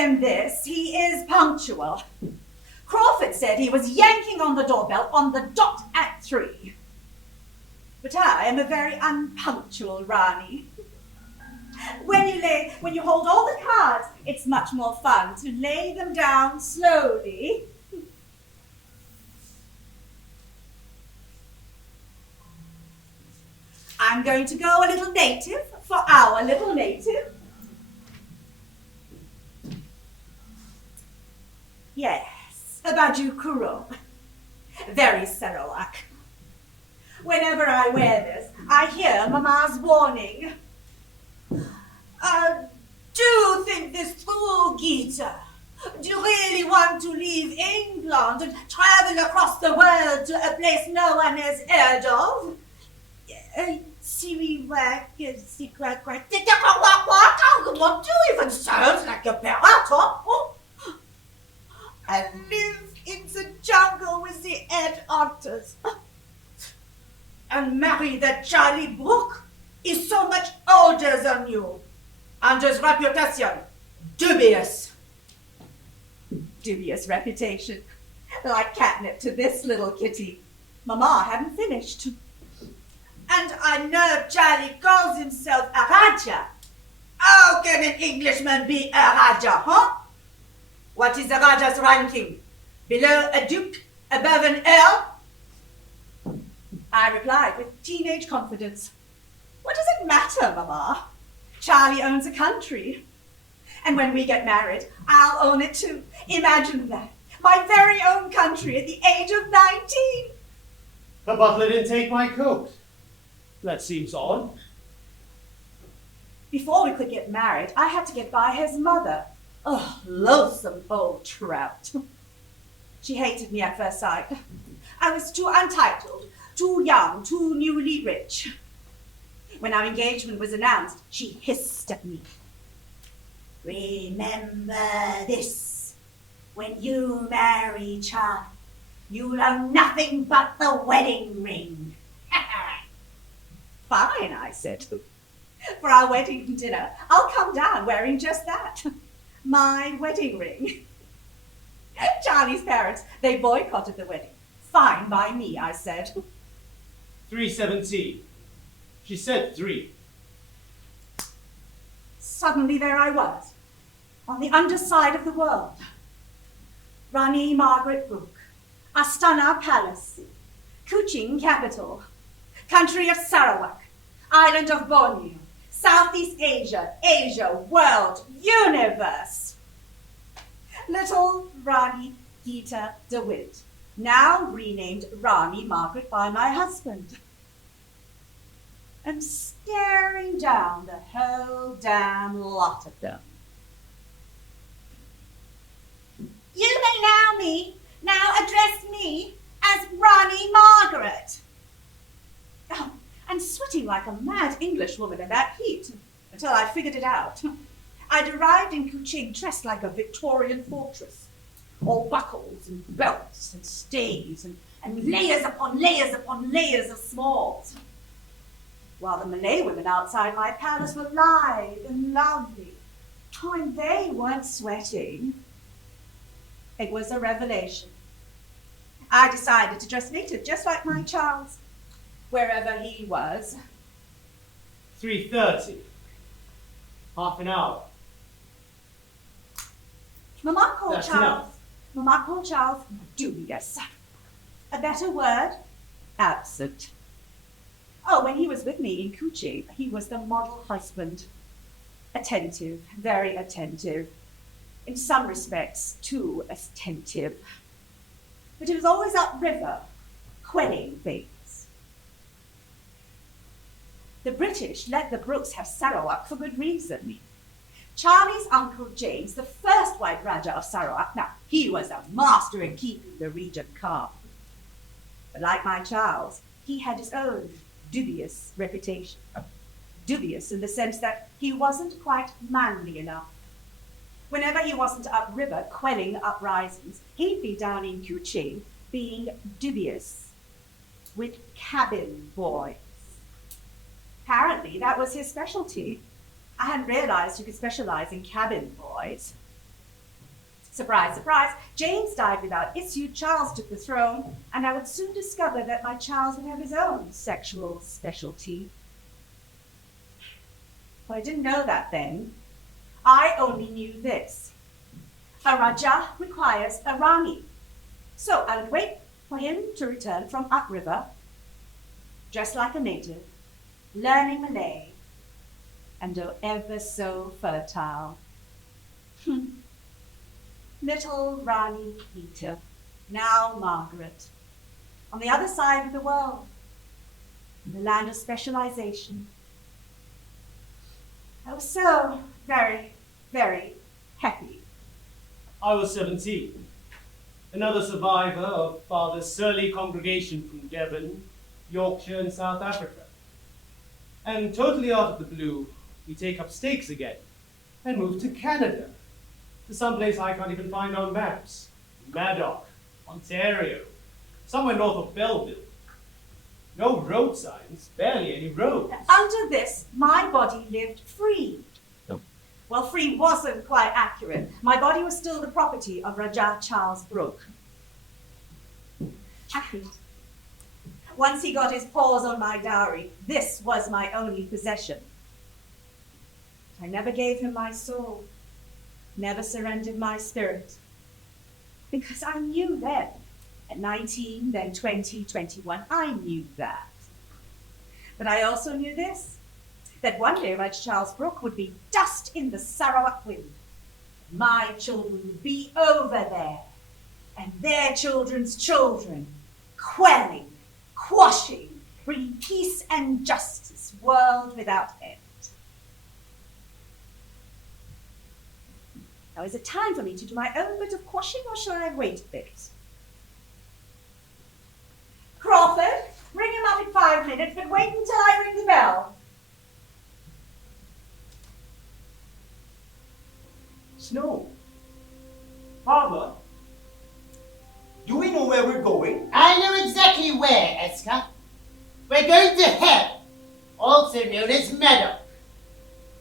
him this. He is punctual. Crawford said he was yanking on the doorbell on the dot at 3. But I am a very unpunctual Rani. When you hold all the cards, it's much more fun to lay them down slowly. I'm going to go a little native for our little native. Yes, a baju kuro. Very Sarawak. Whenever I wear this, I hear Mama's warning. Do think this through, Gita. Do you really want to leave England and travel across the world to a place no one has heard of? What do you even sound like a pirate? I live in the jungle with the head otters. And marry that Charlie Brooke is so much older than you. And his reputation, dubious. Dubious reputation. Like catnip to this little kitty. Mama hadn't finished. And I know Charlie calls himself a Rajah. How can an Englishman be a Rajah, huh? What is a Rajah's ranking? Below a duke, above an earl? I replied with teenage confidence. What does it matter, Mama? Charlie owns a country. And when we get married, I'll own it too. Imagine that. My very own country at the age of 19. The butler didn't take my coat. That seems odd. Before we could get married, I had to get by his mother. Oh, loathsome old trout. She hated me at first sight. I was too untitled, too young, too newly rich. When our engagement was announced, she hissed at me. Remember this. When you marry Charlie, you'll own nothing but the wedding ring. Fine, I said. For our wedding dinner, I'll come down wearing just that. My wedding ring. Charlie's parents, they boycotted the wedding. Fine by me, I said. 317. She said 3. Suddenly there I was, on the underside of the world. Rani Margaret Brooke, Astana Palace, Kuching capital, country of Sarawak, island of Borneo, Southeast Asia, Asia, world, universe. Little Rani Gita DeWitt, now renamed Rani Margaret by my husband. And staring down the whole damn lot of them. You may now address me as Rani Margaret. Oh, and sweating like a mad Englishwoman in that heat, until I figured it out. I'd arrived in Kuching dressed like a Victorian fortress, all buckles and belts and stays and layers upon layers upon layers of smalls. While the Malay women outside my palace were lithe and lovely, and they weren't sweating. It was a revelation. I decided to dress native, just like my Charles, wherever he was. 3:30. Half an hour. Mama called That's Charles. enough. Mama called Charles dubious. A better word? Absent. Oh, when he was with me in Kuching, he was the model husband. Attentive, very attentive. In some respects, too attentive. But he was always upriver, quelling things. The British let the Brookes have Sarawak for good reason. Charlie's uncle James, the first white Rajah of Sarawak, now, he was a master in keeping the region calm. But like my Charles, he had his own dubious reputation. Dubious in the sense that he wasn't quite manly enough. Whenever he wasn't upriver quelling uprisings, he'd be down in Kuching being dubious with cabin boys. Apparently, that was his specialty. I hadn't realized you could specialize in cabin boys. Surprise, surprise, James died without issue, Charles took the throne, and I would soon discover that my Charles would have his own sexual specialty. But I didn't know that then. I only knew this. A Rajah requires a Rani. So I would wait for him to return from upriver, dressed like a native, learning Malay, and though ever so fertile. Little Rani Peter, now Margaret, on the other side of the world, in the land of specialization. I was so very, very happy. I was 17, another survivor of Father's surly congregation from Devon, Yorkshire, and South Africa. And totally out of the blue, we take up stakes again and move to Canada, to someplace I can't even find on maps. Madoc, Ontario, somewhere north of Belleville. No road signs, barely any roads. Under this, my body lived free. No. Well, free wasn't quite accurate. My body was still the property of Rajah Charles Brooke. Happy. Once he got his paws on my dowry, this was my only possession. I never gave him my soul, never surrendered my spirit, because I knew then, at 19, then 20, 21, I knew that. But I also knew this, that one day Raj Charles Brooke would be dust in the Sarawak wind. My children would be over there, and their children's children, quelling, quashing, bringing peace and justice, world without end. Now, is it time for me to do my own bit of quashing, or shall I wait a bit? Crawford, ring him up in 5 minutes, but wait until I ring the bell. Snow. Father, do we know where we're going? I know exactly where, Esca. We're going to hell, also known as Madoc.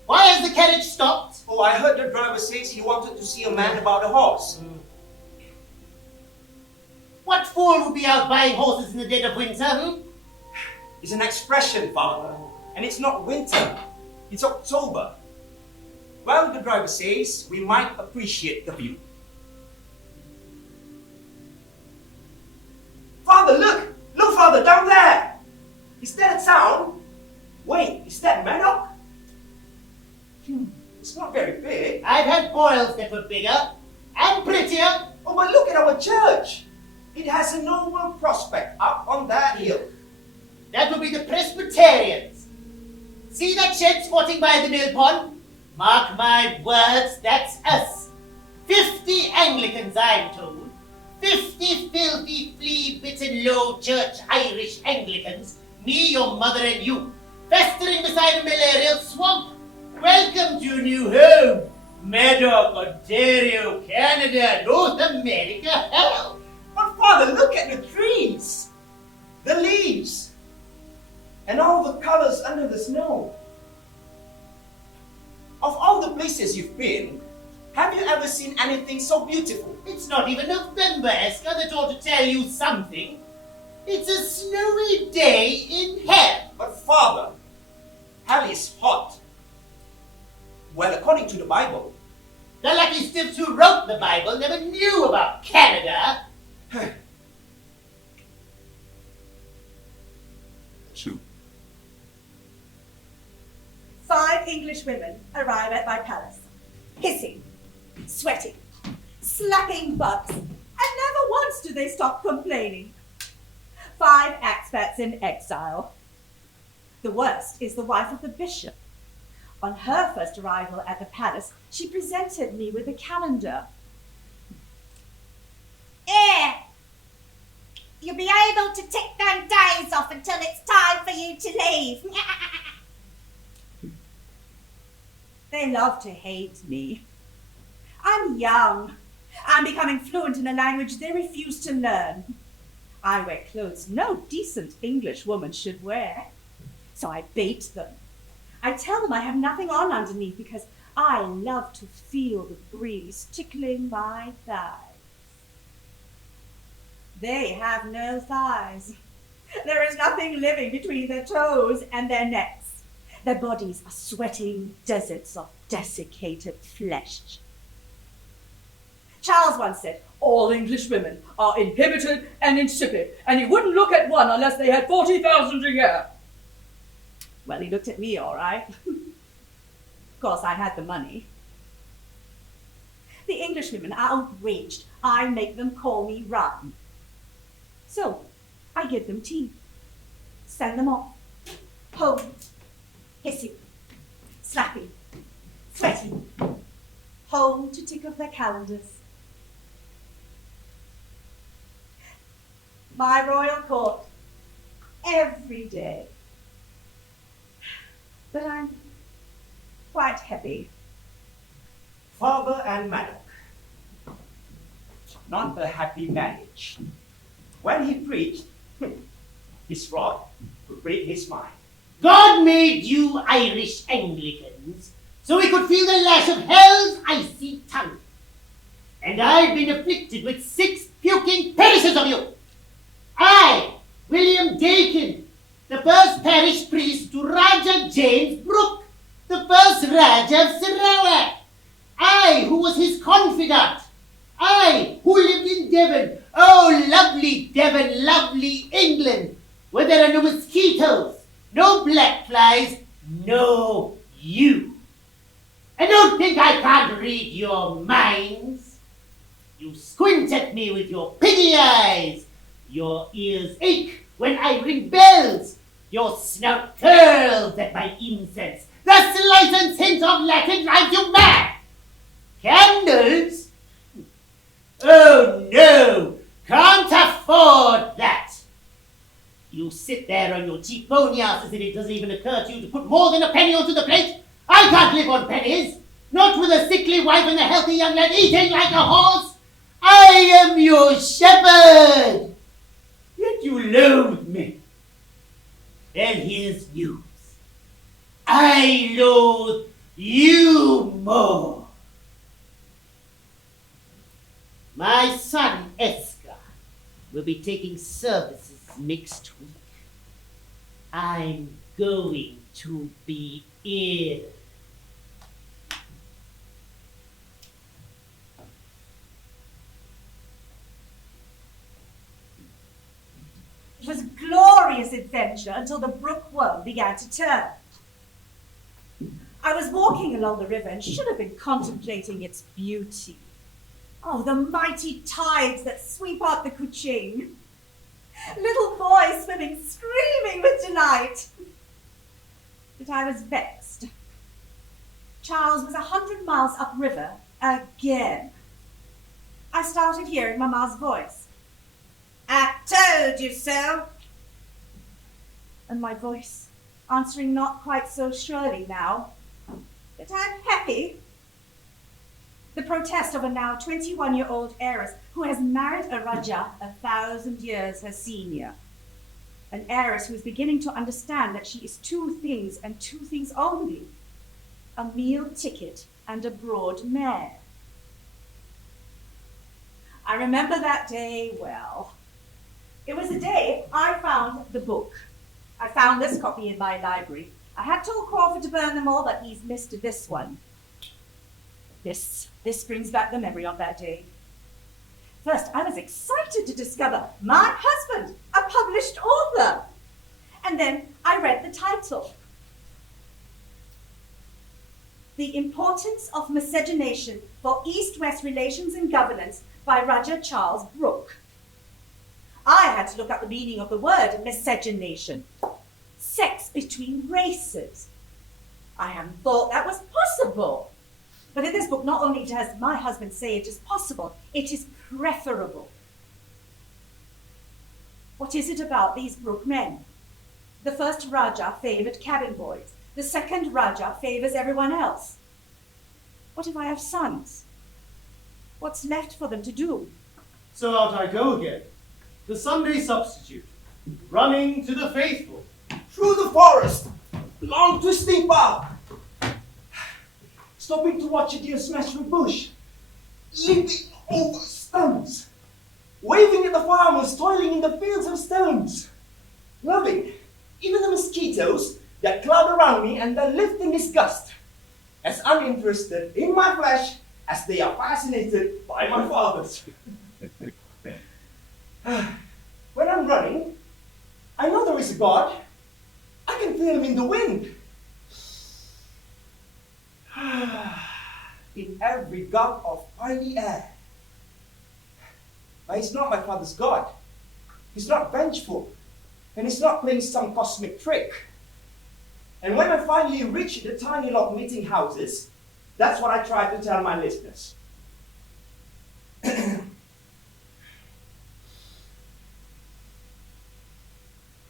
Why has the carriage stopped? Oh, I heard the driver says he wanted to see a man about a horse. What fool would be out buying horses in the dead of winter, It's an expression, Father, and it's not winter. It's October. Well, the driver says we might appreciate the view. Father, look! Look, Father, down there! Is that a town? Wait, is that Madoc? It's not very big. I've had boils that were bigger and prettier. Oh, but look at our church. It has a noble prospect up on that hill. That would be the Presbyterians. See that shed sporting by the mill pond? Mark my words, that's us. 50 Anglicans, I'm told. 50 filthy, flea-bitten, low-church Irish Anglicans, me, your mother, and you, festering beside a malarial swamp. Welcome to your new home, Madoc, Ontario, Canada, North America, hell. But Father, look at the trees, the leaves, and all the colors under the snow. Of all the places you've been, have you ever seen anything so beautiful? It's not even November, Esca, that ought to tell you something. It's a snowy day in hell. But Father, hell is hot. Well, according to the Bible. The lucky stiffs who wrote the Bible never knew about Canada. True. 5 English women arrive at my palace, hissing, sweating, slapping butts, and never once do they stop complaining. 5 expats in exile. The worst is the wife of the bishop. On her first arrival at the palace, she presented me with a calendar. You'll be able to tick them days off until it's time for you to leave. They love to hate me. I'm young. I'm becoming fluent in a language they refuse to learn. I wear clothes no decent English woman should wear. So I bait them. I tell them I have nothing on underneath because I love to feel the breeze tickling my thighs. They have no thighs. There is nothing living between their toes and their necks. Their bodies are sweating deserts of desiccated flesh. Charles once said, all English women are inhibited and insipid, and he wouldn't look at one unless they had 40,000 a year. Well, he looked at me all right. Of course, I had the money. The English women are outraged. I make them call me Rum. So, I give them tea, send them off, home, hissing, slapping, sweating, home to tick off their calendars. My royal court, every day. But I'm quite happy. Father and Madoc. Not a happy marriage. When he preached, his rod would break his mind. God made you Irish Anglicans so we could feel the lash of hell's icy tongue. And I've been afflicted with 6 puking parishes of you. I, William Daykin, the first parish priest to Rajah James Brooke, the first Rajah of Sarawak. I, who was his confidant. I, who lived in Devon. Oh, lovely Devon, lovely England, where there are no mosquitoes, no black flies, no you. And don't think I can't read your minds. You squint at me with your piggy eyes. Your ears ache when I ring bells. Your snout curls at my incense. The slightest hint of Latin drives you mad. Candles? Oh no, can't afford that. You sit there on your cheap bony ass as if it doesn't even occur to you to put more than a penny onto the plate. I can't live on pennies. Not with a sickly wife and a healthy young lad eating like a horse. I am your shepherd. Yet you loathe me. Well, here's news. I loathe you more. My son, Esca, will be taking services next week. I'm going to be ill. It was a glorious adventure until the brook worm began to turn. I was walking along the river and should have been contemplating its beauty. Oh, the mighty tides that sweep out the Kuching. Little boys swimming, screaming with delight. But I was vexed. Charles was 100 miles upriver again. I started hearing Mama's voice. I told you so. And my voice answering not quite so surely now. But I'm happy. The protest of a now 21-year-old heiress who has married a Rajah 1,000 years her senior. An heiress who is beginning to understand that she is 2 things and 2 things only. A meal ticket and a broad mare. I remember that day well. It was the day I found the book. I found this copy in my library. I had told Crawford to burn them all, but he's missed this one. This brings back the memory of that day. First, I was excited to discover my husband, a published author. And then I read the title. The Importance of Miscegenation for East-West Relations and Governance by Rajah Charles Brooke. I had to look up the meaning of the word miscegenation. Sex between races. I hadn't thought that was possible. But in this book, not only does my husband say it is possible, it is preferable. What is it about these Brooke men? The first Rajah favoured cabin boys. The second Rajah favours everyone else. What if I have sons? What's left for them to do? So out I go again, the Sunday substitute, running to the faithful. Through the forest, long twisting path. stopping to watch a deer smash through a bush, leaping over stones, waving at the farmers toiling in the fields of stones, loving even the mosquitoes that cloud around me and then lift in disgust, as uninterested in my flesh as they are fascinated by my father's. When I'm running, I know there is a God. I can feel him in the wind. In every gulp of oily air. But he's not my father's God. He's not vengeful. And he's not playing some cosmic trick. And when I finally reach the tiny log meeting houses, that's what I try to tell my listeners.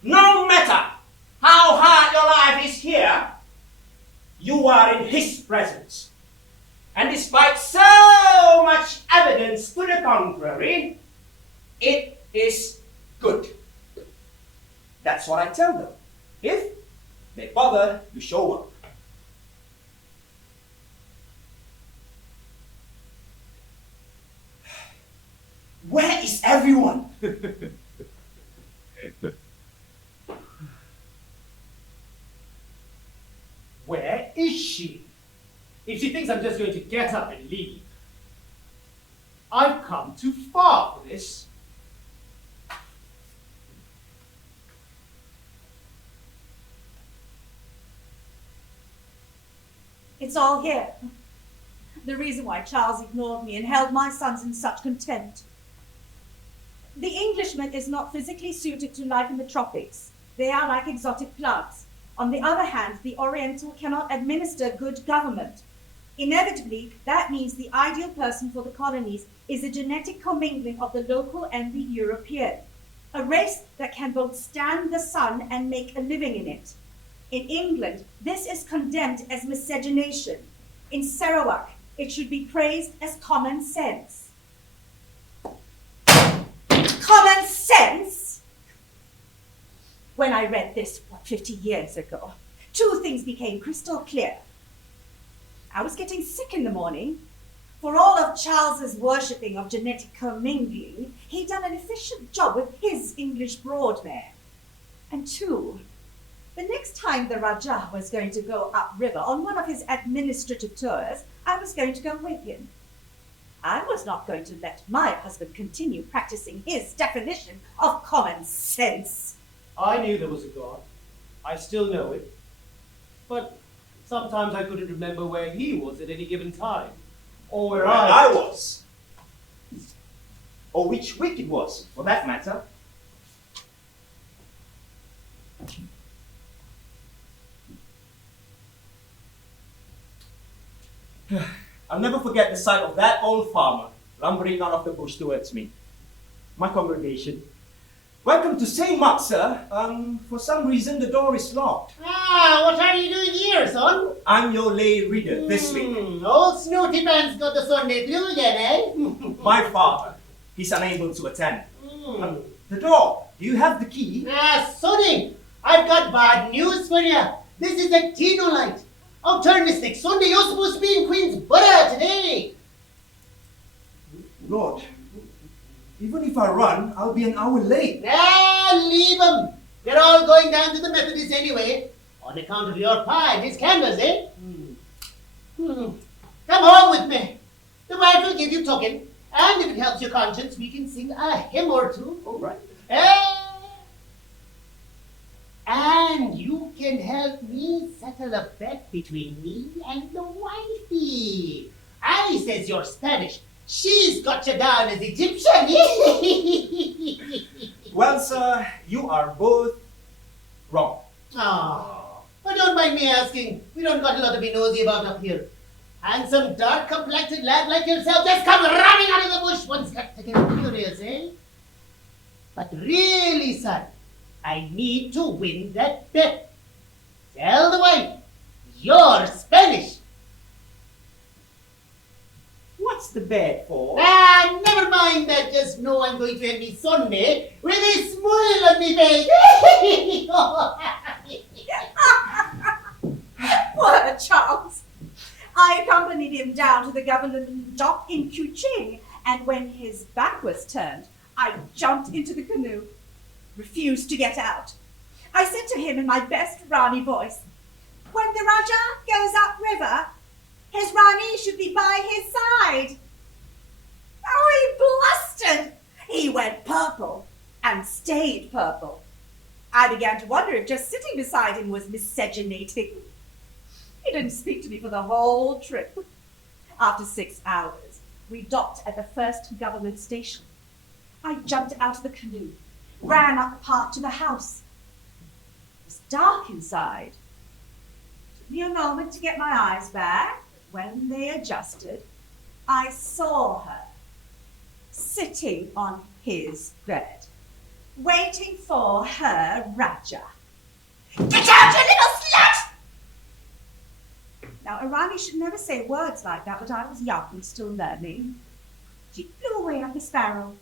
No matter how hard your life is here, you are in his presence. And despite so much evidence to the contrary, it is good. That's what I tell them, if they bother to show up. Where is everyone? Where is she? If she thinks I'm just going to get up and leave. I've come too far for this. It's all here. The reason why Charles ignored me and held my sons in such contempt. The Englishman is not physically suited to life in the tropics. They are like exotic plants. On the other hand, the Oriental cannot administer good government. Inevitably, that means the ideal person for the colonies is a genetic commingling of the local and the European. A race that can both stand the sun and make a living in it. In England, this is condemned as miscegenation. In Sarawak, it should be praised as common sense. Common sense? When I read this, 50 years ago, two things became crystal clear. I was getting sick in the morning. For all of Charles's worshipping of genetic commingling, he'd done an efficient job with his English broadmare. And two, the next time the Rajah was going to go upriver on one of his administrative tours, I was going to go with him. I was not going to let my husband continue practicing his definition of common sense. I knew there was a God. I still know it. But sometimes I couldn't remember where he was at any given time. Or where I was. Or which week it was, for that matter. I'll never forget the sight of that old farmer lumbering out of the bush towards me. My congregation. Welcome to St. Mark, sir. For some reason the door is locked. What are you doing here, son? I'm your lay reader this week. Old Snooty Pants got the Sunday flu again, eh? My father. He's unable to attend. The door. Do you have the key? Sonny, I've got bad news for you. This is a Tino-lite. I'll turn this next Sunday. You're supposed to be in Queensborough today. Lord, even if I run, I'll be an hour late. Leave them. They're all going down to the Methodist anyway. On account of your pie and his canvas, eh? Come home with me. The wife will give you token. And if it helps your conscience, we can sing a hymn or two. All right. And you can help me settle a bet between me and the wifey. I says you're Spanish. She's got you down as Egyptian. Well, sir, you are both wrong. Oh, don't mind me asking. We don't got a lot to be nosy about up here. Handsome, dark-complected lad like yourself just come running out of the bush once got to get curious, eh? But really, son, I need to win that bet. Tell the wife, you're Spanish. What's the bet for? Never mind that. Just know I'm going to end me Sunday with a smile on me face. Poor Charles. I accompanied him down to the government dock in Kuching, and when his back was turned, I jumped into the canoe, refused to get out. I said to him in my best Rani voice, "When the Rajah goes upriver, his Rani should be by his side." Oh, he blustered. He went purple and stayed purple. I began to wonder if just sitting beside him was miscegenating. He didn't speak to me for the whole trip. After 6 hours, we docked at the first government station. I jumped out of the canoe, ran up the path to the house. It was dark inside. It took me a moment to get my eyes back. When they adjusted, I saw her sitting on his bed, waiting for her Rajah. "Get out, you little slut!" Now, a Rani should never say words like that, but I was young and still learning. She flew away like a sparrow,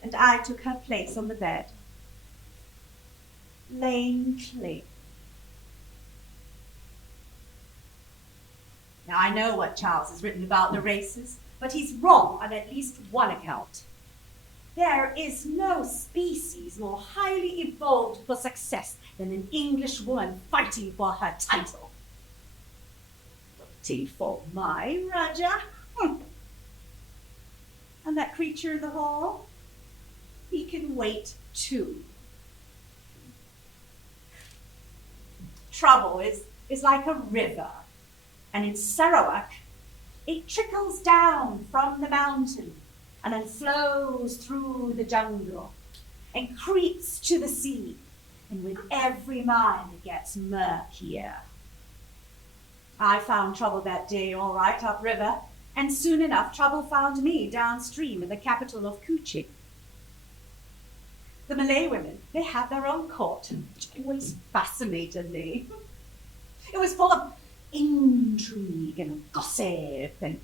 and I took her place on the bed. Lane Clay. Now, I know what Charles has written about the races, but he's wrong on at least one account. There is no species more highly evolved for success than an English woman fighting for her title. Fighting for my Rajah? And that creature in the hall? He can wait too. Trouble is like a river, and in Sarawak, it trickles down from the mountain and then flows through the jungle and creeps to the sea, and with every mile it gets murkier. I found trouble that day all right upriver, and soon enough trouble found me downstream in the capital of Kuching. The Malay women, they have their own court, which always fascinated me. It was full of intrigue and gossip and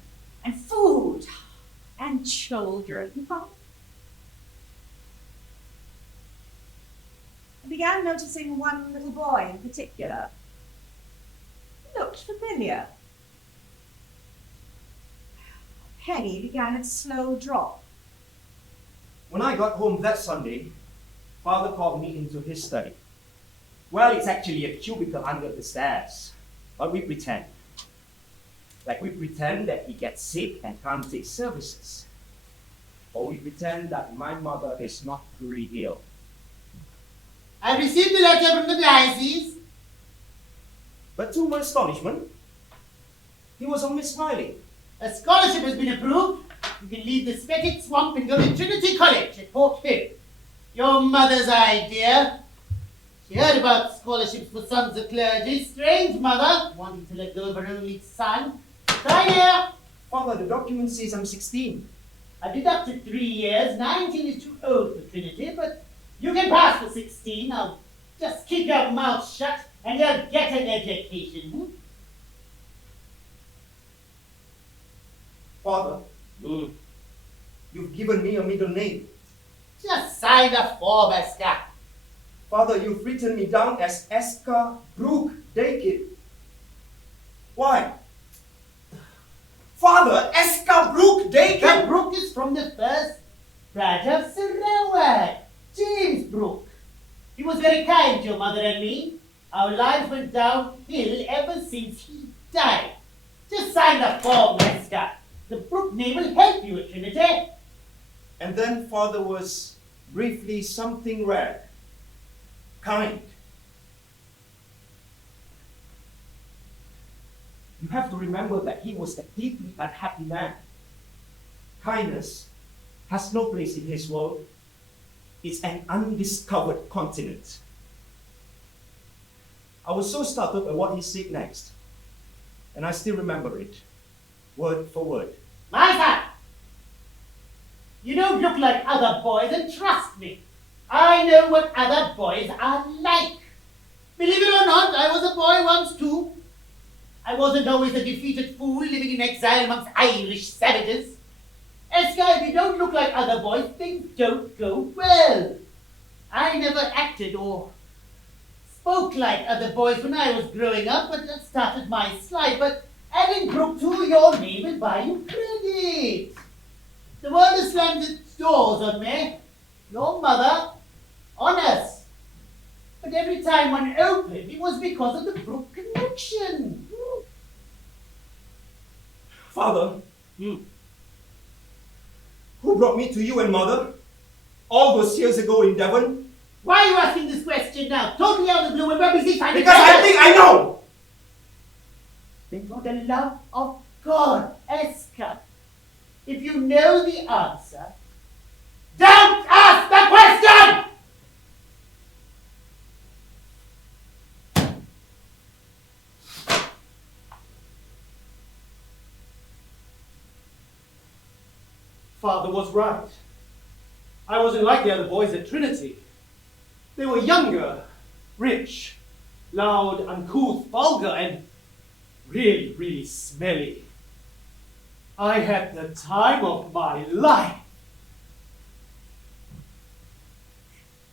food and children. I began noticing one little boy in particular. He looked familiar. Penny began its slow drop. When I got home that Sunday, Father called me into his study. Well, it's actually a cubicle under the stairs, but we pretend. Like we pretend that he gets sick and can't take services. Or we pretend that my mother is not really ill. I received a letter from the diocese. But to my astonishment, he was only smiling. A scholarship has been approved. You can leave the Spettic Swamp and go to Trinity College at Port Hill. Your mother's idea. She heard about scholarships for sons of clergy. Strange mother, wanting to let go of her only son. Sign here. Father, the document says I'm 16. I deducted 3 years. 19 is too old for Trinity, but you can pass for 16. Now, just keep your mouth shut and you'll get an education. Father, you've given me a middle name. Just sign the form, Esca. Father, you've written me down as Esca Brooke-Daykin. Why? Father, Esca Brooke-Daykin! The Brooke is from the first Rajah of Sarawak, James Brooke. He was very kind to your mother and me. Our lives went downhill ever since he died. Just sign the form, Esca. The Brooke name will help you at Trinity. And then Father was briefly something rare. Kind. You have to remember that he was a deeply unhappy man. Kindness has no place in his world. It's an undiscovered continent. I was so startled by what he said next, and I still remember it, word for word. My son, you don't look like other boys, and trust me, I know what other boys are like. Believe it or not, I was a boy once too. I wasn't always a defeated fool living in exile amongst Irish savages. Esca, if you don't look like other boys, things don't go well. I never acted or spoke like other boys when I was growing up, but that started my slide. But And in Group 2, your name will buy you credit. The world has slammed its doors on me, your mother, on us. But every time one opened, it was because of the Brooke connection. Father, who brought me to you and Mother all those years ago in Devon? Why are you asking this question now? Totally out of the blue when we're busy finding Because I think I know! Then for the love of God, Esca, if you know the answer, don't ask the question! Father was right. I wasn't like the other boys at Trinity. They were younger, rich, loud, uncouth, vulgar, and really, really smelly. I had the time of my life.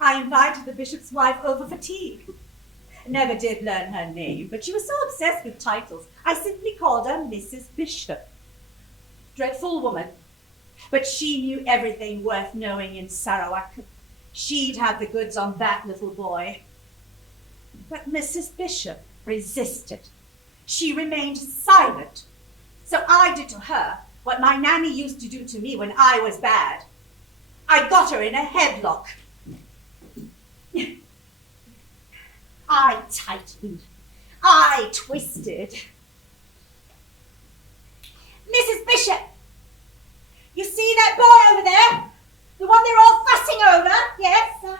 I invited the bishop's wife over for tea. Never did learn her name, but she was so obsessed with titles, I simply called her Mrs. Bishop. Dreadful woman. But she knew everything worth knowing in Sarawak. She'd have the goods on that little boy. But Mrs. Bishop resisted. She remained silent. So I did to her what my nanny used to do to me when I was bad. I got her in a headlock. I tightened. I twisted. Mrs. Bishop! You see that boy over there? The one they're all fussing over? Yes.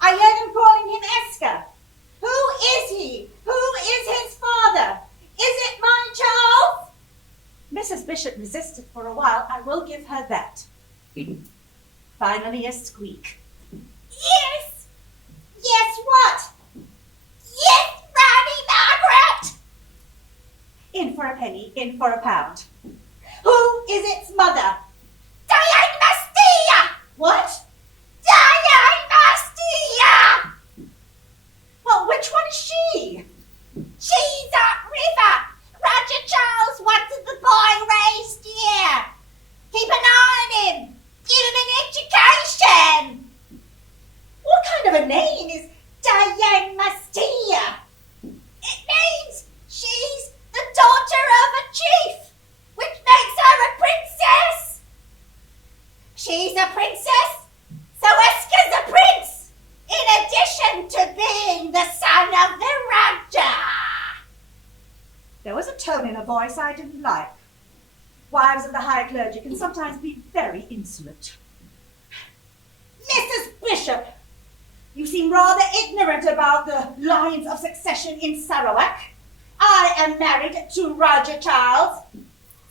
I hear them calling him Esca. Who is he? Who is his father? Is it mine, Charles? Mrs. Bishop resisted for a while. I will give her that. Finally a squeak. Yes! Yes, what? Yes, Granny Margaret! In for a penny, in for a pound. Who is its mother? Diane Mastia! What? Diane Mastia! Well, which one is she? She's upriver. Roger Charles wanted the boy raised here. Keep an eye on him. Give him an education. What kind of a name is Diane Mastia? It means she's the daughter of a chief, which makes her a princess. She's a princess, so Esca's a prince, in addition to being the son of the Rajah. There was a tone in her voice I didn't like. Wives of the higher clergy can sometimes be very insolent. Mrs. Bishop, you seem rather ignorant about the lines of succession in Sarawak. I am married to Roger Charles.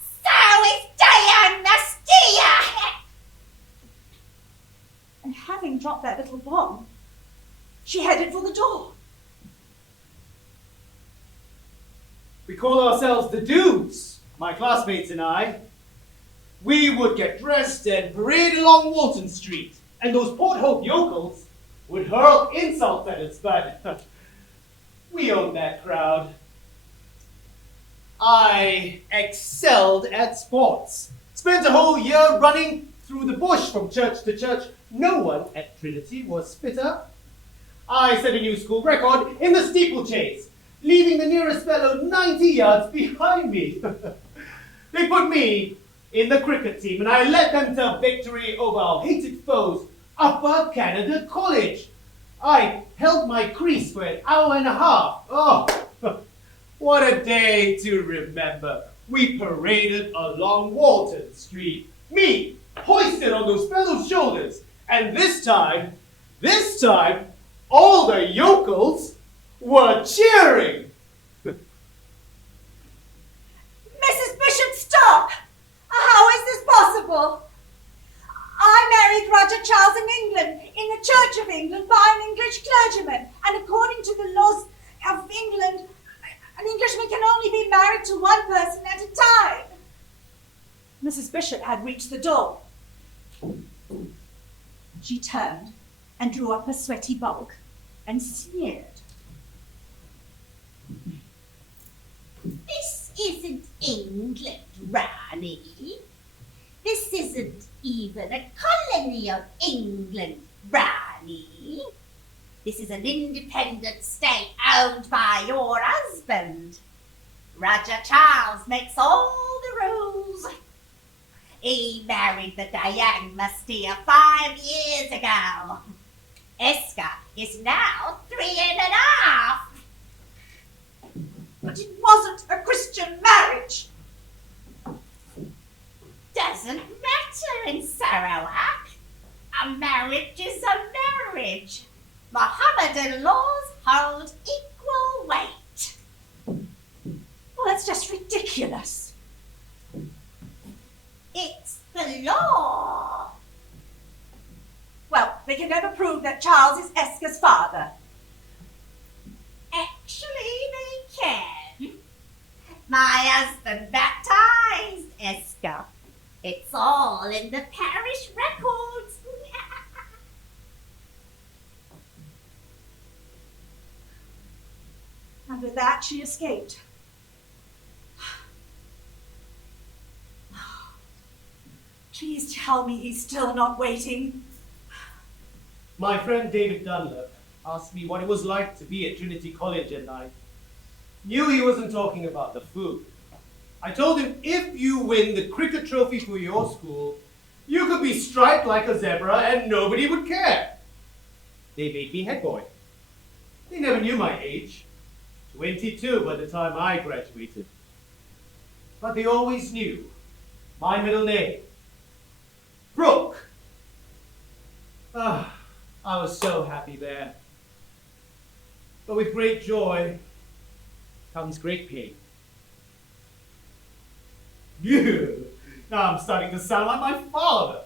So is Diane Mastia. And having dropped that little bomb, she headed for the door. We call ourselves the Dudes, my classmates and I. We would get dressed and parade along Walton Street, and those Port Hope yokels would hurl insults at us, but we owned that crowd. I excelled at sports. Spent a whole year running through the bush from church to church. No one at Trinity was fitter. I set a new school record in the steeplechase, leaving the nearest fellow 90 yards behind me. They put me in the cricket team, and I led them to victory over our hated foes, Upper Canada College. I held my crease for an hour and a half. Oh, what a day to remember. We paraded along Walton Street, me hoisted on those fellows' shoulders, and this time, all the yokels were cheering. Mrs. Bishop, stop! How is this possible? I married Roger Charles in England, in the Church of England, by an English clergyman. And according to the laws of England, an Englishman can only be married to one person at a time. Mrs. Bishop had reached the door. She turned and drew up a sweaty bulk and sneered. This isn't England, Rani. This isn't even a colony of England, Rani. This is an independent state owned by your husband. Rajah Charles makes all the rules. He married the Dayang Mustia 5 years ago. Esca is now 3.5. But it wasn't a Christian marriage. Doesn't matter in Sarawak. A marriage is a marriage. Mohammedan laws hold equal weight. Well, that's just ridiculous. It's the law. Well, they can never prove that Charles is Esca's father. Actually, they can. My husband baptized Esca. It's all in the parish records. And with that, she escaped. Please tell me he's still not waiting. My friend David Dunlop asked me what it was like to be at Trinity College at night. Knew he wasn't talking about the food. I told him if you win the cricket trophy for your school, you could be striped like a zebra and nobody would care. They made me head boy. They never knew my age. 22 by the time I graduated. But they always knew my middle name. Brooke. I was so happy there. But with great joy comes great pain. Phew. Now I'm starting to sound like my father.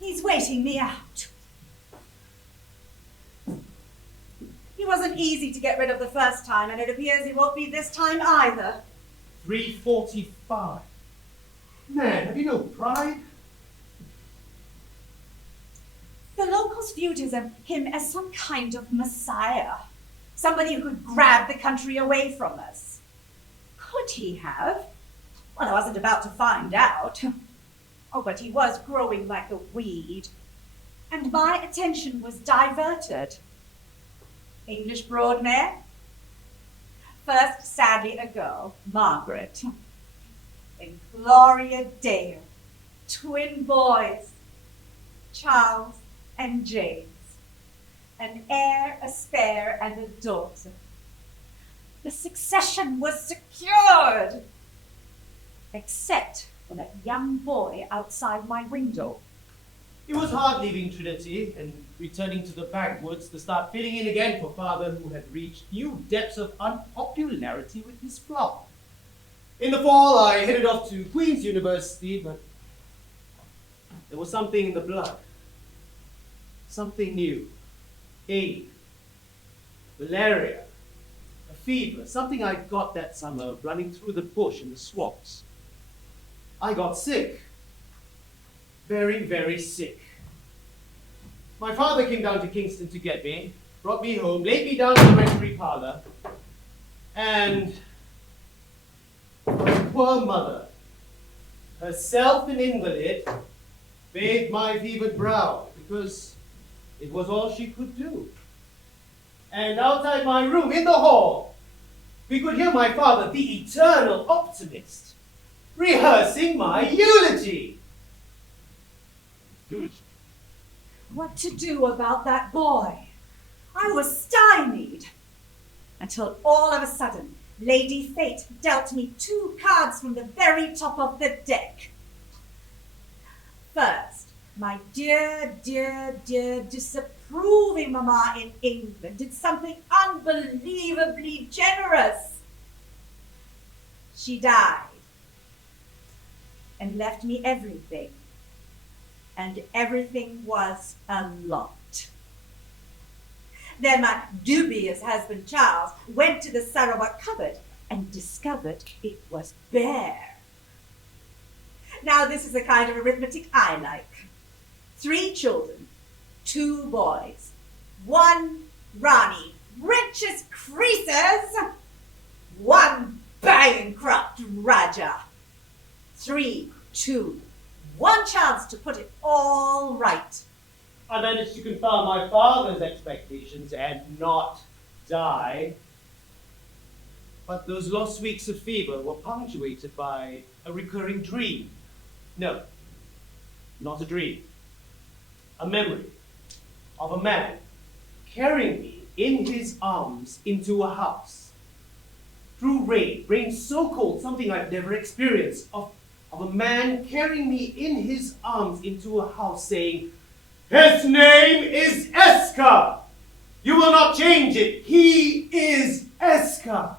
He's waiting me out. He wasn't easy to get rid of the first time, and it appears he won't be this time either. 3:45. Man, have you no pride? The locals viewed him as some kind of messiah, somebody who could grab the country away from us. Could he have? Well, I wasn't about to find out. Oh, but he was growing like a weed, and my attention was diverted. English broadmare. First, sadly, a girl, Margaret. Then Gloria Dale. Twin boys, Charles and James. An heir, a spare, and a daughter. The succession was secured, except for that young boy outside my window. It was hard leaving Trinity and returning to the backwoods to start fitting in again for father who had reached new depths of unpopularity with his flock. In the fall, I headed off to Queen's University, but there was something in the blood. Something new. AIDS, malaria, a fever, something I got that summer running through the bush and the swamps. I got sick. Very, very sick. My father came down to Kingston to get me, brought me home, laid me down in the rectory parlor, and my poor mother, herself an invalid, bathed my fevered brow because it was all she could do. And outside my room, in the hall, we could hear my father, the eternal optimist, rehearsing my eulogy. What to do about that boy? I was stymied. Until all of a sudden, Lady Fate dealt me 2 cards from the very top of the deck. First, my dear, dear, dear disapproving mamma in England did something unbelievably generous. She died and left me everything. And everything was unlocked. Then my dubious husband Charles went to the Sarawak cupboard and discovered it was bare. Now this is the kind of arithmetic I like. 3 children, 2 boys, 1 Rani, rich as creases. One bankrupt Rajah. 3, 2, 1 chance to put it all right. I managed to confound my father's expectations and not die. But those lost weeks of fever were punctuated by a recurring dream. No, not a dream. A memory of a man carrying me in his arms into a house. Through rain so cold, something I've never experienced, of a man carrying me in his arms into a house saying, "His name is Esca. You will not change it. He is Esca."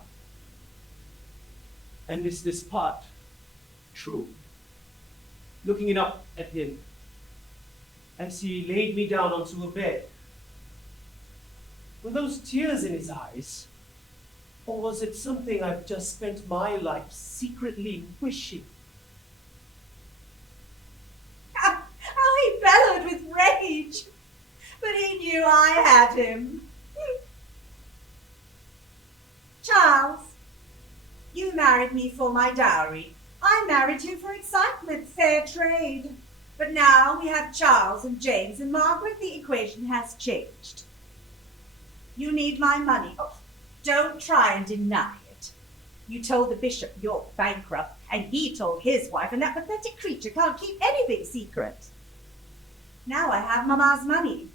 And is this part true? Looking up at him as he laid me down onto a bed. Were those tears in his eyes? Or was it something I've just spent my life secretly wishing? How he bellowed with rage. But he knew I had him. Charles, you married me for my dowry. I married you for excitement, fair trade. But now we have Charles and James and Margaret. The equation has changed. You need my money. Oh, don't try and deny it. You told the bishop you're bankrupt, and he told his wife, and that pathetic creature can't keep anything secret. Now I have Mama's money.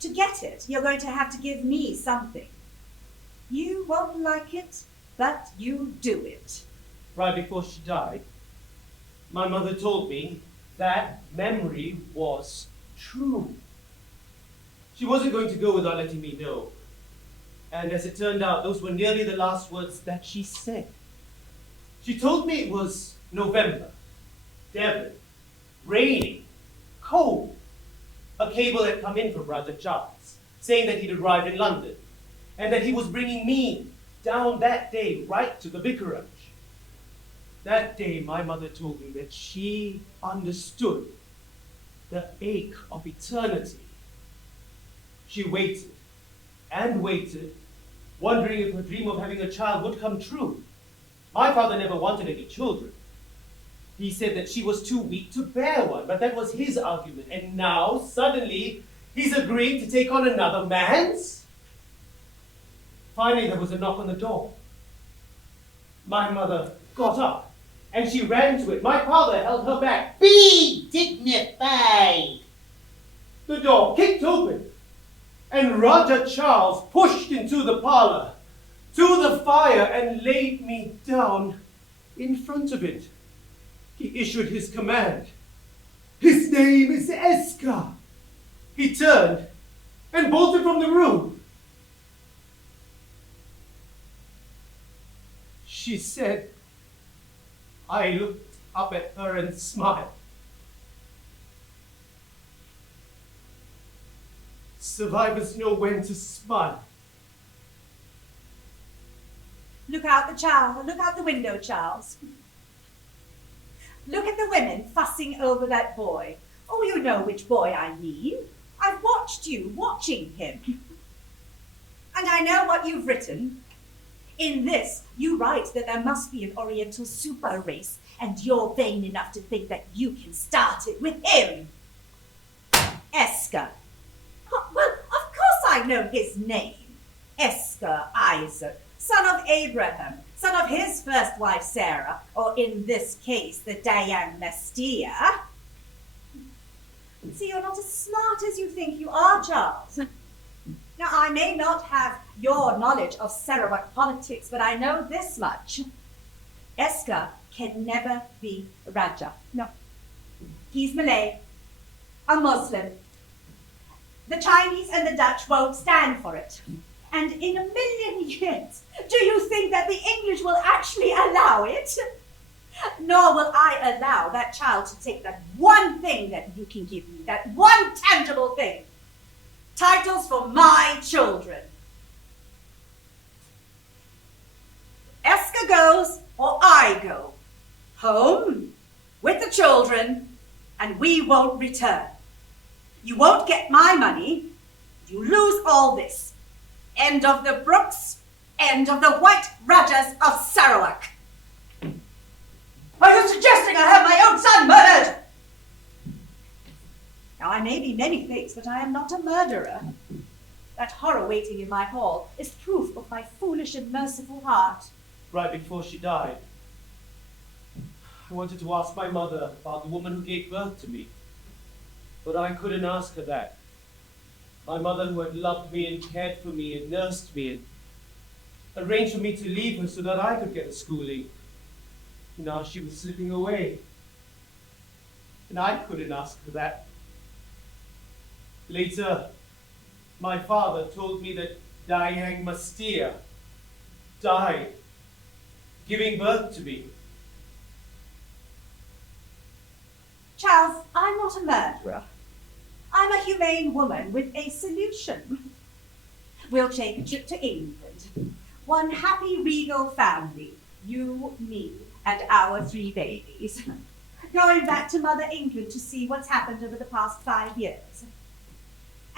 To get it, you're going to have to give me something. You won't like it, but you do it. Right before she died, my mother told me that memory was true. She wasn't going to go without letting me know. And as it turned out, those were nearly the last words that she said. She told me it was November, Devon, raining, cold. A cable had come in from Brother Charles, saying that he'd arrived in London, and that he was bringing me down that day right to the vicarage. That day, my mother told me that she understood the ache of eternity. She waited and waited, wondering if her dream of having a child would come true. My father never wanted any children. He said that she was too weak to bear one, but that was his argument. And now, suddenly, he's agreeing to take on another man's? Finally, there was a knock on the door. My mother got up, and she ran to it. My father held her back. Be dignified. The door kicked open, and Rajah Charles pushed into the parlor, to the fire, and laid me down in front of it. He issued his command. "His name is Esca." He turned and bolted from the room. She said, I looked up at her and smiled. Survivors know when to smile. Look out the window, Charles. Look at the women fussing over that boy. Oh, you know which boy I mean. I've watched you watching him. And I know what you've written. In this, you write that there must be an Oriental super race, and you're vain enough to think that you can start it with him. Esca. Well, of course I know his name. Esca Isaac, son of Abraham, son of his first wife Sarah, or in this case, the Diane Mestia. See, you're not as smart as you think you are, Charles. Now, I may not have your knowledge of Sarawak politics, but I know this much. Esca can never be Rajah. No. He's Malay, a Muslim. The Chinese and the Dutch won't stand for it. And in 1,000,000 years, do you think that the English will actually allow it? Nor will I allow that child to take that one thing that you can give me, that one tangible thing. Titles for my children. Esca goes or I go. Home with the children, and we won't return. You won't get my money. You lose all this. End of the Brooks, end of the White Rajas of Sarawak. Are you suggesting I have my own son murdered? Now, I may be many things, but I am not a murderer. That horror waiting in my hall is proof of my foolish and merciful heart. Right before she died, I wanted to ask my mother about the woman who gave birth to me. But I couldn't ask her that. My mother, who had loved me and cared for me and nursed me and arranged for me to leave her so that I could get a schooling. Now she was slipping away. And I couldn't ask her that. Later, my father told me that Dayang Mastia died, giving birth to me. Charles, I'm not a murderer. I'm a humane woman with a solution. We'll take a trip to England. One happy regal family. You, me, and our 3 babies. Going back to Mother England to see what's happened over the past 5 years.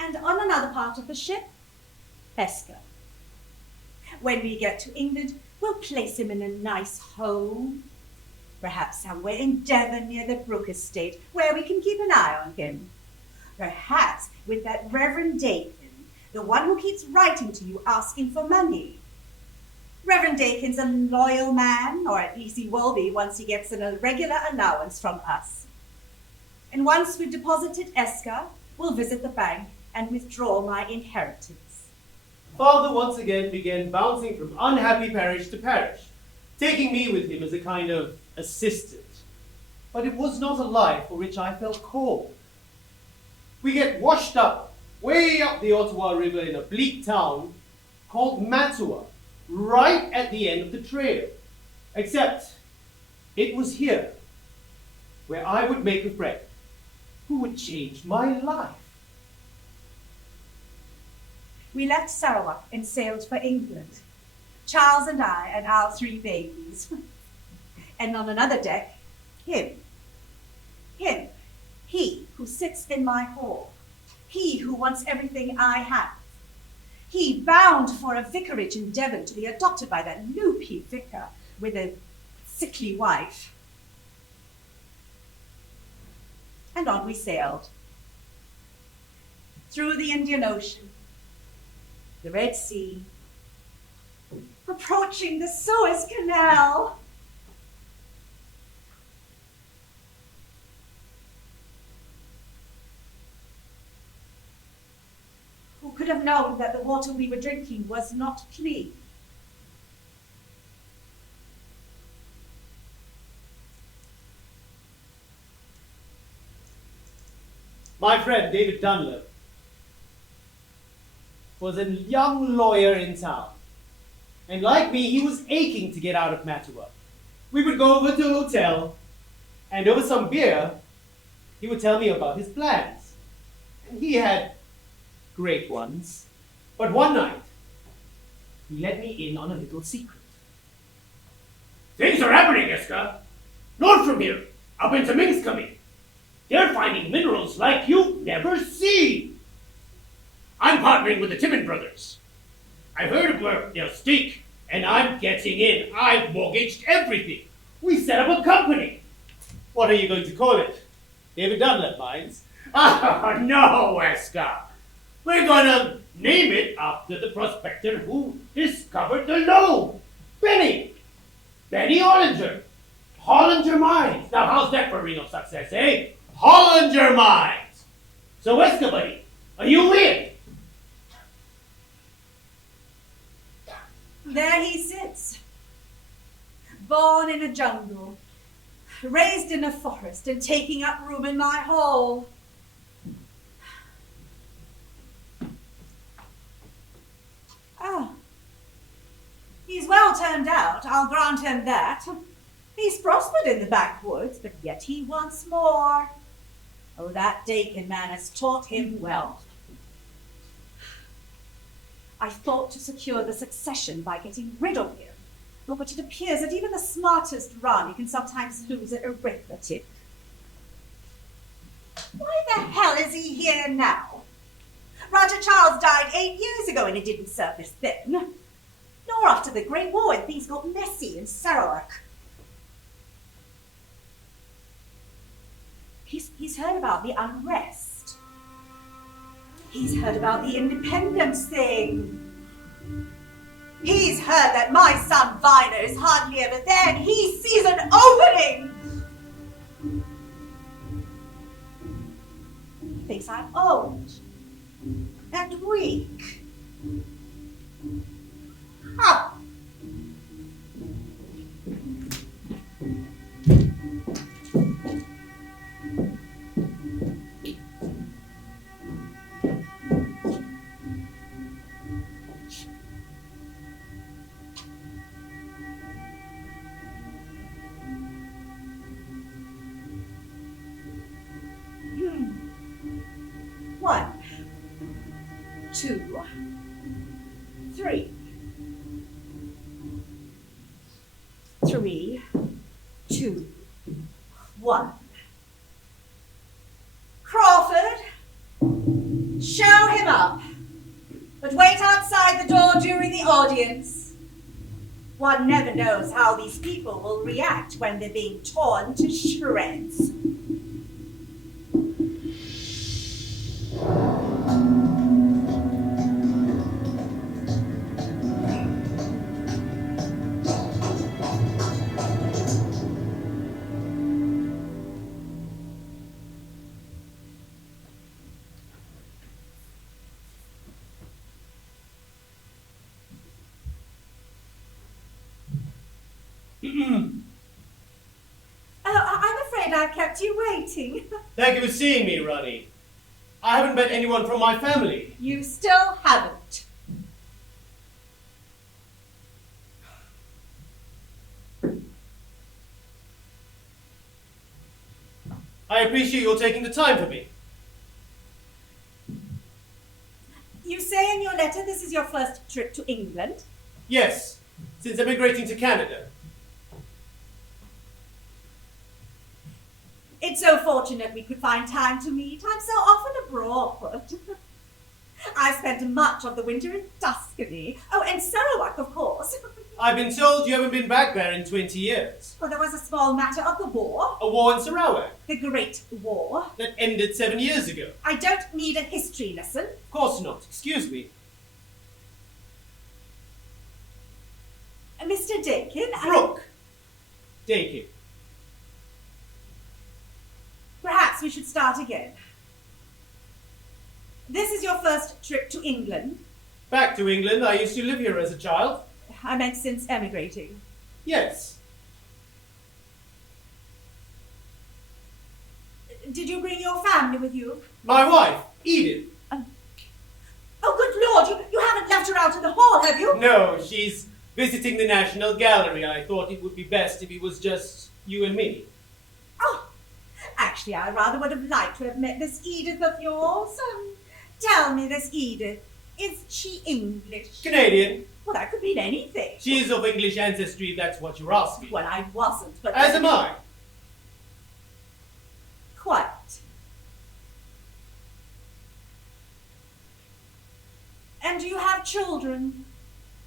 And on another part of the ship, Esca. When we get to England, we'll place him in a nice home. Perhaps somewhere in Devon near the Brooke estate, where we can keep an eye on him. Perhaps with that Reverend Daykin, the one who keeps writing to you asking for money. Reverend Daykin's a loyal man, or at least he will be once he gets a regular allowance from us. And once we've deposited Esca, we'll visit the bank and withdraw my inheritance. Father once again began bouncing from unhappy parish to parish, taking me with him as a kind of assistant. But it was not a life for which I felt called. We get washed up, way up the Ottawa River in a bleak town called Matua, right at the end of the trail. Except, it was here where I would make a friend who would change my life. We left Sarawak and sailed for England. Charles and I and our 3 babies. And on another deck, him. He who sits in my hall. He who wants everything I have. He bound for a vicarage in Devon to be adopted by that loopy vicar with a sickly wife. And on we sailed. Through the Indian Ocean, the Red Sea, approaching the Suez Canal. Who could have known that the water we were drinking was not clean? My friend David Dunlop was a young lawyer in town. And like me, he was aching to get out of Matua. We would go over to a hotel, and over some beer, he would tell me about his plans. And he had great ones. But one night, he let me in on a little secret. Things are happening, Esca. North from here, up into Minskami. They're finding minerals like you've never seen. I'm partnering with the Timmon brothers. I heard of where they'll stake, and I'm getting in. I've mortgaged everything. We set up a company. What are you going to call it? David Dunlop Mines? Ah, no, Esca. We're gonna name it after the prospector who discovered the lobe. Benny Hollinger. Hollinger Mines. Now, how's that for ring of success, eh? Hollinger Mines. So, Esca, buddy, are you in? There he sits, born in a jungle, raised in a forest, and taking up room in my hall. Ah, he's well turned out, I'll grant him that. He's prospered in the backwoods, but yet he wants more. Oh, that Daykin man has taught him well. I thought to secure the succession by getting rid of him, but it appears that even the smartest Rani can sometimes lose at arithmetic. Why the hell is he here now? Raja Charles died 8 years ago and he didn't surface then. nor after the Great War when things got messy in Sarawak. He's heard about the unrest. He's heard about the independence thing. He's heard that my son Viner is hardly ever there and he sees an opening. He thinks I'm old and weak. Huh. One, two, three. 3, 2, 1. Crawford, show him up. But wait outside the door during the audience. One never knows how these people will react when they're being torn to shreds. I'm afraid I've kept you waiting. Thank you for seeing me, Ronnie. I haven't met anyone from my family. You still haven't. I appreciate your taking the time for me. You say in your letter this is your first trip to England? Yes, since emigrating to Canada. It's so fortunate we could find time to meet. I'm so often abroad. I spent much of the winter in Tuscany. Oh, and Sarawak, of course. I've been told you haven't been back there in 20 years. Well, there was a small matter of the war. A war in Sarawak The Great War. that ended 7 years ago. I don't need a history lesson. Of course not. Excuse me. Mr. Daykin, Brooke-Daykin. Perhaps we should start again. This is your first trip to England. Back to England. I used to live here as a child. I meant since emigrating. Yes. Did you bring your family with you? My wife, Edith. Oh, good Lord, you haven't left her out in the hall, have you? No, she's visiting the National Gallery. I thought it would be best if it was just you and me. Oh, actually, I rather would have liked to have met this Edith of yours. Tell me, this Edith, is she English? Canadian. Well, that could mean anything. She is of English ancestry, if that's what you're asking. Well, I wasn't, but... As am I. Quite. And do you have children?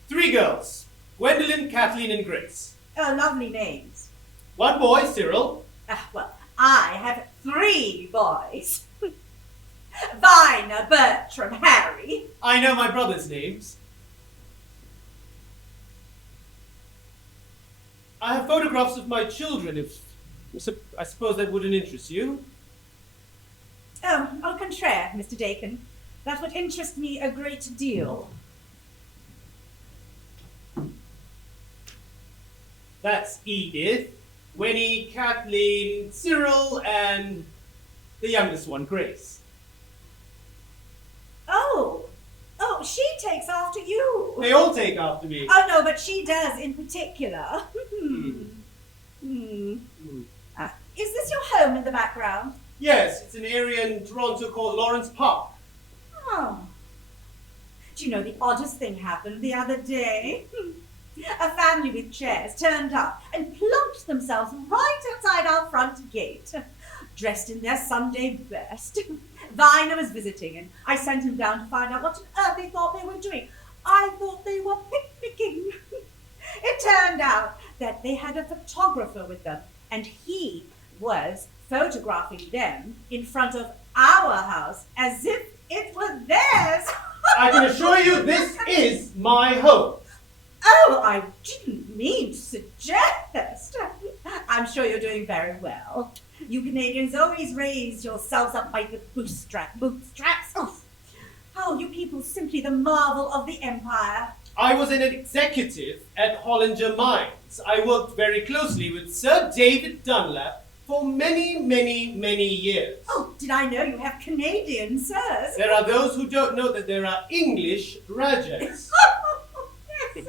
3 girls. Gwendolyn, Kathleen, and Grace. Oh, lovely names. 1 boy, Cyril. Well, I have 3 boys. Viner, Bertram, Harry. I know my brother's names. I have photographs of my children, if I suppose that wouldn't interest you. Oh, au contraire, Mr. Daykin. That would interest me a great deal. That's Edith, Winnie, Kathleen, Cyril, and the youngest one, Grace. Oh, she takes after you. They all take after me. Oh, no, but she does in particular. Is this your home in the background? Yes, it's an area in Toronto called Lawrence Park. Oh. Do you know the oddest thing happened the other day? A family with chairs turned up and plumped themselves right outside our front gate, dressed in their Sunday best. Viner was visiting, and I sent him down to find out what on earth they thought they were doing. I thought they were picnicking. It turned out that they had a photographer with them, and he was photographing them in front of our house as if it were theirs. I can assure you this is my home. Oh, I didn't mean to suggest. I'm sure you're doing very well. You Canadians always raise yourselves up by the bootstraps. Oh, you people simply the marvel of the empire. I was an executive at Hollinger Mines. I worked very closely with Sir David Dunlap for many, many, many years. Oh, did I know you have Canadian sirs? There are those who don't know that there are English Rajas. Yes.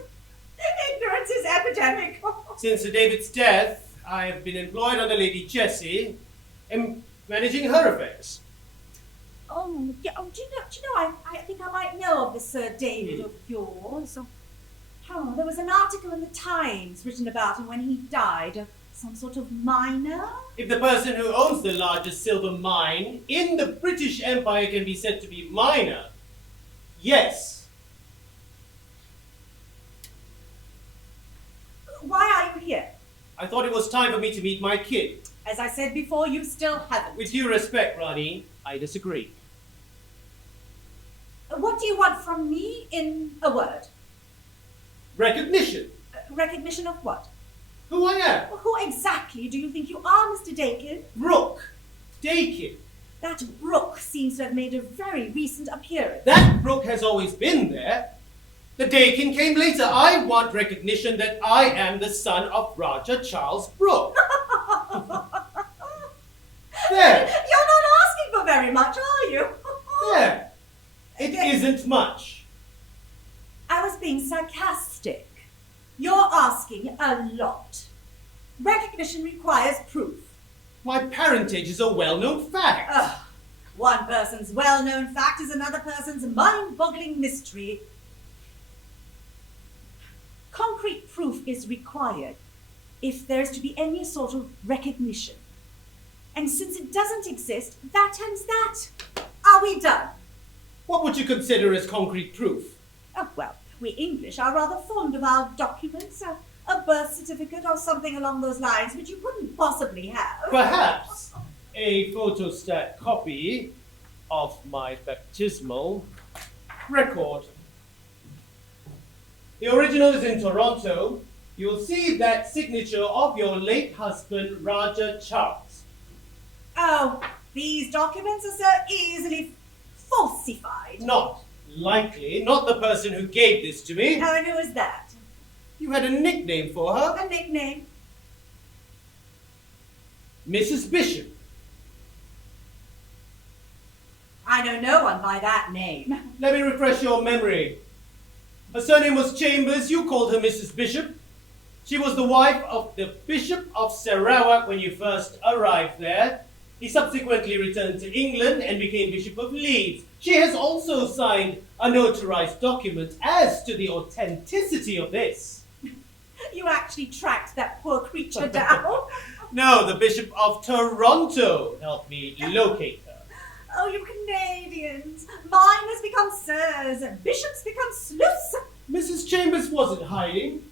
Ignorance is epidemic. Since Sir David's death, I have been employed under Lady Jessie in managing her affairs. Oh, yeah. Oh, do you know? I think I might know of this Sir David of yours. Oh, there was an article in the Times written about him when he died. Some sort of miner? If the person who owns the largest silver mine in the British Empire can be said to be minor, yes. Why are you here? I thought it was time for me to meet my kid. As I said before, you still haven't. With due respect, Rani, I disagree. What do you want from me in a word? Recognition. Recognition of what? Who I am. Who exactly do you think you are, Mr. Daykin? Brooke-Daykin. That Brooke seems to have made a very recent appearance. That Brooke has always been there. The Daykin came later. I want recognition that I am the son of Rajah Charles Brooke. There. You're not asking for very much, are you? There. It isn't much. I was being sarcastic. You're asking a lot. Recognition requires proof. My parentage is a well-known fact. One person's well-known fact is another person's mind-boggling mystery. Concrete proof is required if there's to be any sort of recognition. And since it doesn't exist, that ends that. Are we done? What would you consider as concrete proof? Oh, well, we English are rather fond of our documents. A birth certificate or something along those lines, which you couldn't possibly have. Perhaps a photostat copy of my baptismal record. The original is in Toronto. You'll see that signature of your late husband, Rajah Charles. Oh, these documents are so easily falsified. Not likely. Not the person who gave this to me. Oh, and who is that? You had a nickname for her. A nickname? Mrs. Bishop. I know no one by that name. Let me refresh your memory. Her surname was Chambers. You called her Mrs. Bishop. She was the wife of the Bishop of Sarawak when you first arrived there. He subsequently returned to England and became Bishop of Leeds. She has also signed a notarized document as to the authenticity of this. You actually tracked that poor creature down. No, the Bishop of Toronto helped me locate her. Oh, you Canadians. Miners become sirs and bishops become sleuths. Mrs. Chambers wasn't hiding.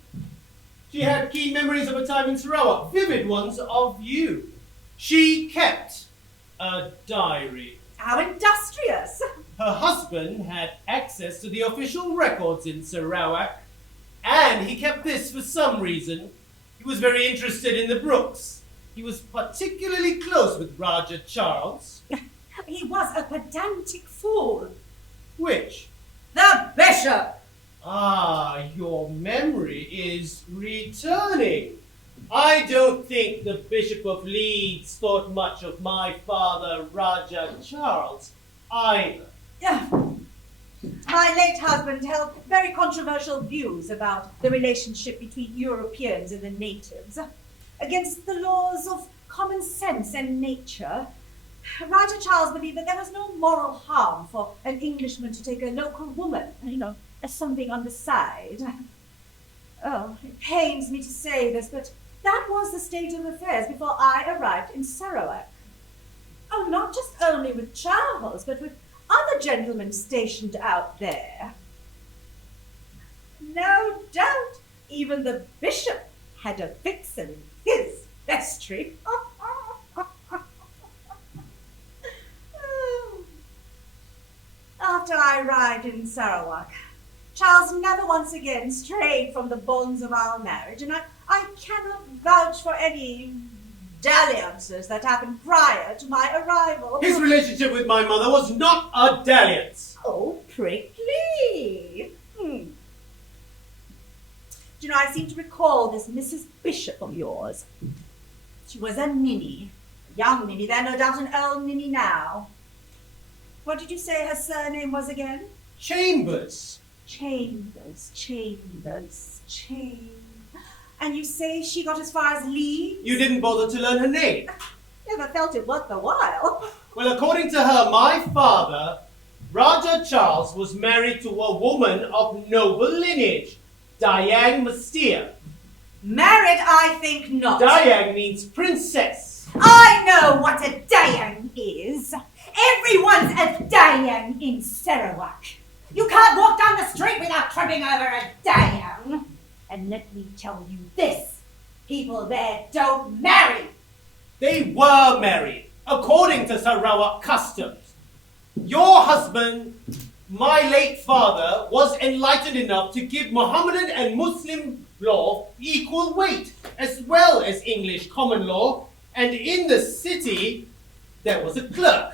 She had keen memories of a time in Sarawak, vivid ones of you. She kept a diary. How industrious. Her husband had access to the official records in Sarawak, and he kept this for some reason. He was very interested in the Brookes. He was particularly close with Rajah Charles. He was a pedantic fool. Which? The bishop. Ah, your memory is returning. I don't think the Bishop of Leeds thought much of my father, Rajah Charles, either. My late husband held very controversial views about the relationship between Europeans and the natives. Against the laws of common sense and nature, Rajah Charles believed that there was no moral harm for an Englishman to take a local woman, as something on the side. Oh, it pains me to say this, but that was the state of affairs before I arrived in Sarawak. Oh, not just only with Charles, but with other gentlemen stationed out there. No doubt even the bishop had a vixen in his vestry. After I arrived in Sarawak, Charles never once again strayed from the bonds of our marriage, and I cannot vouch for any dalliances that happened prior to my arrival. His relationship with my mother was not a dalliance. Oh, prickly. Do you know, I seem to recall this Mrs. Bishop of yours. She was a ninny. A young ninny then, no doubt an old ninny now. What did you say her surname was again? Chambers. Chambers. And you say she got as far as Leeds? You didn't bother to learn her name. Never felt it worth the while. Well, according to her, my father, Rajah Charles, was married to a woman of noble lineage, Dayang Mastia. Married, I think not. Dayang means princess. I know what a Dayang is. Everyone's a Dayang in Sarawak. You can't walk down the street without tripping over a Dayang. And let me tell you this, people there don't marry. They were married, according to Sarawak customs. Your husband, my late father, was enlightened enough to give Mohammedan and Muslim law equal weight, as well as English common law, and in the city, there was a clerk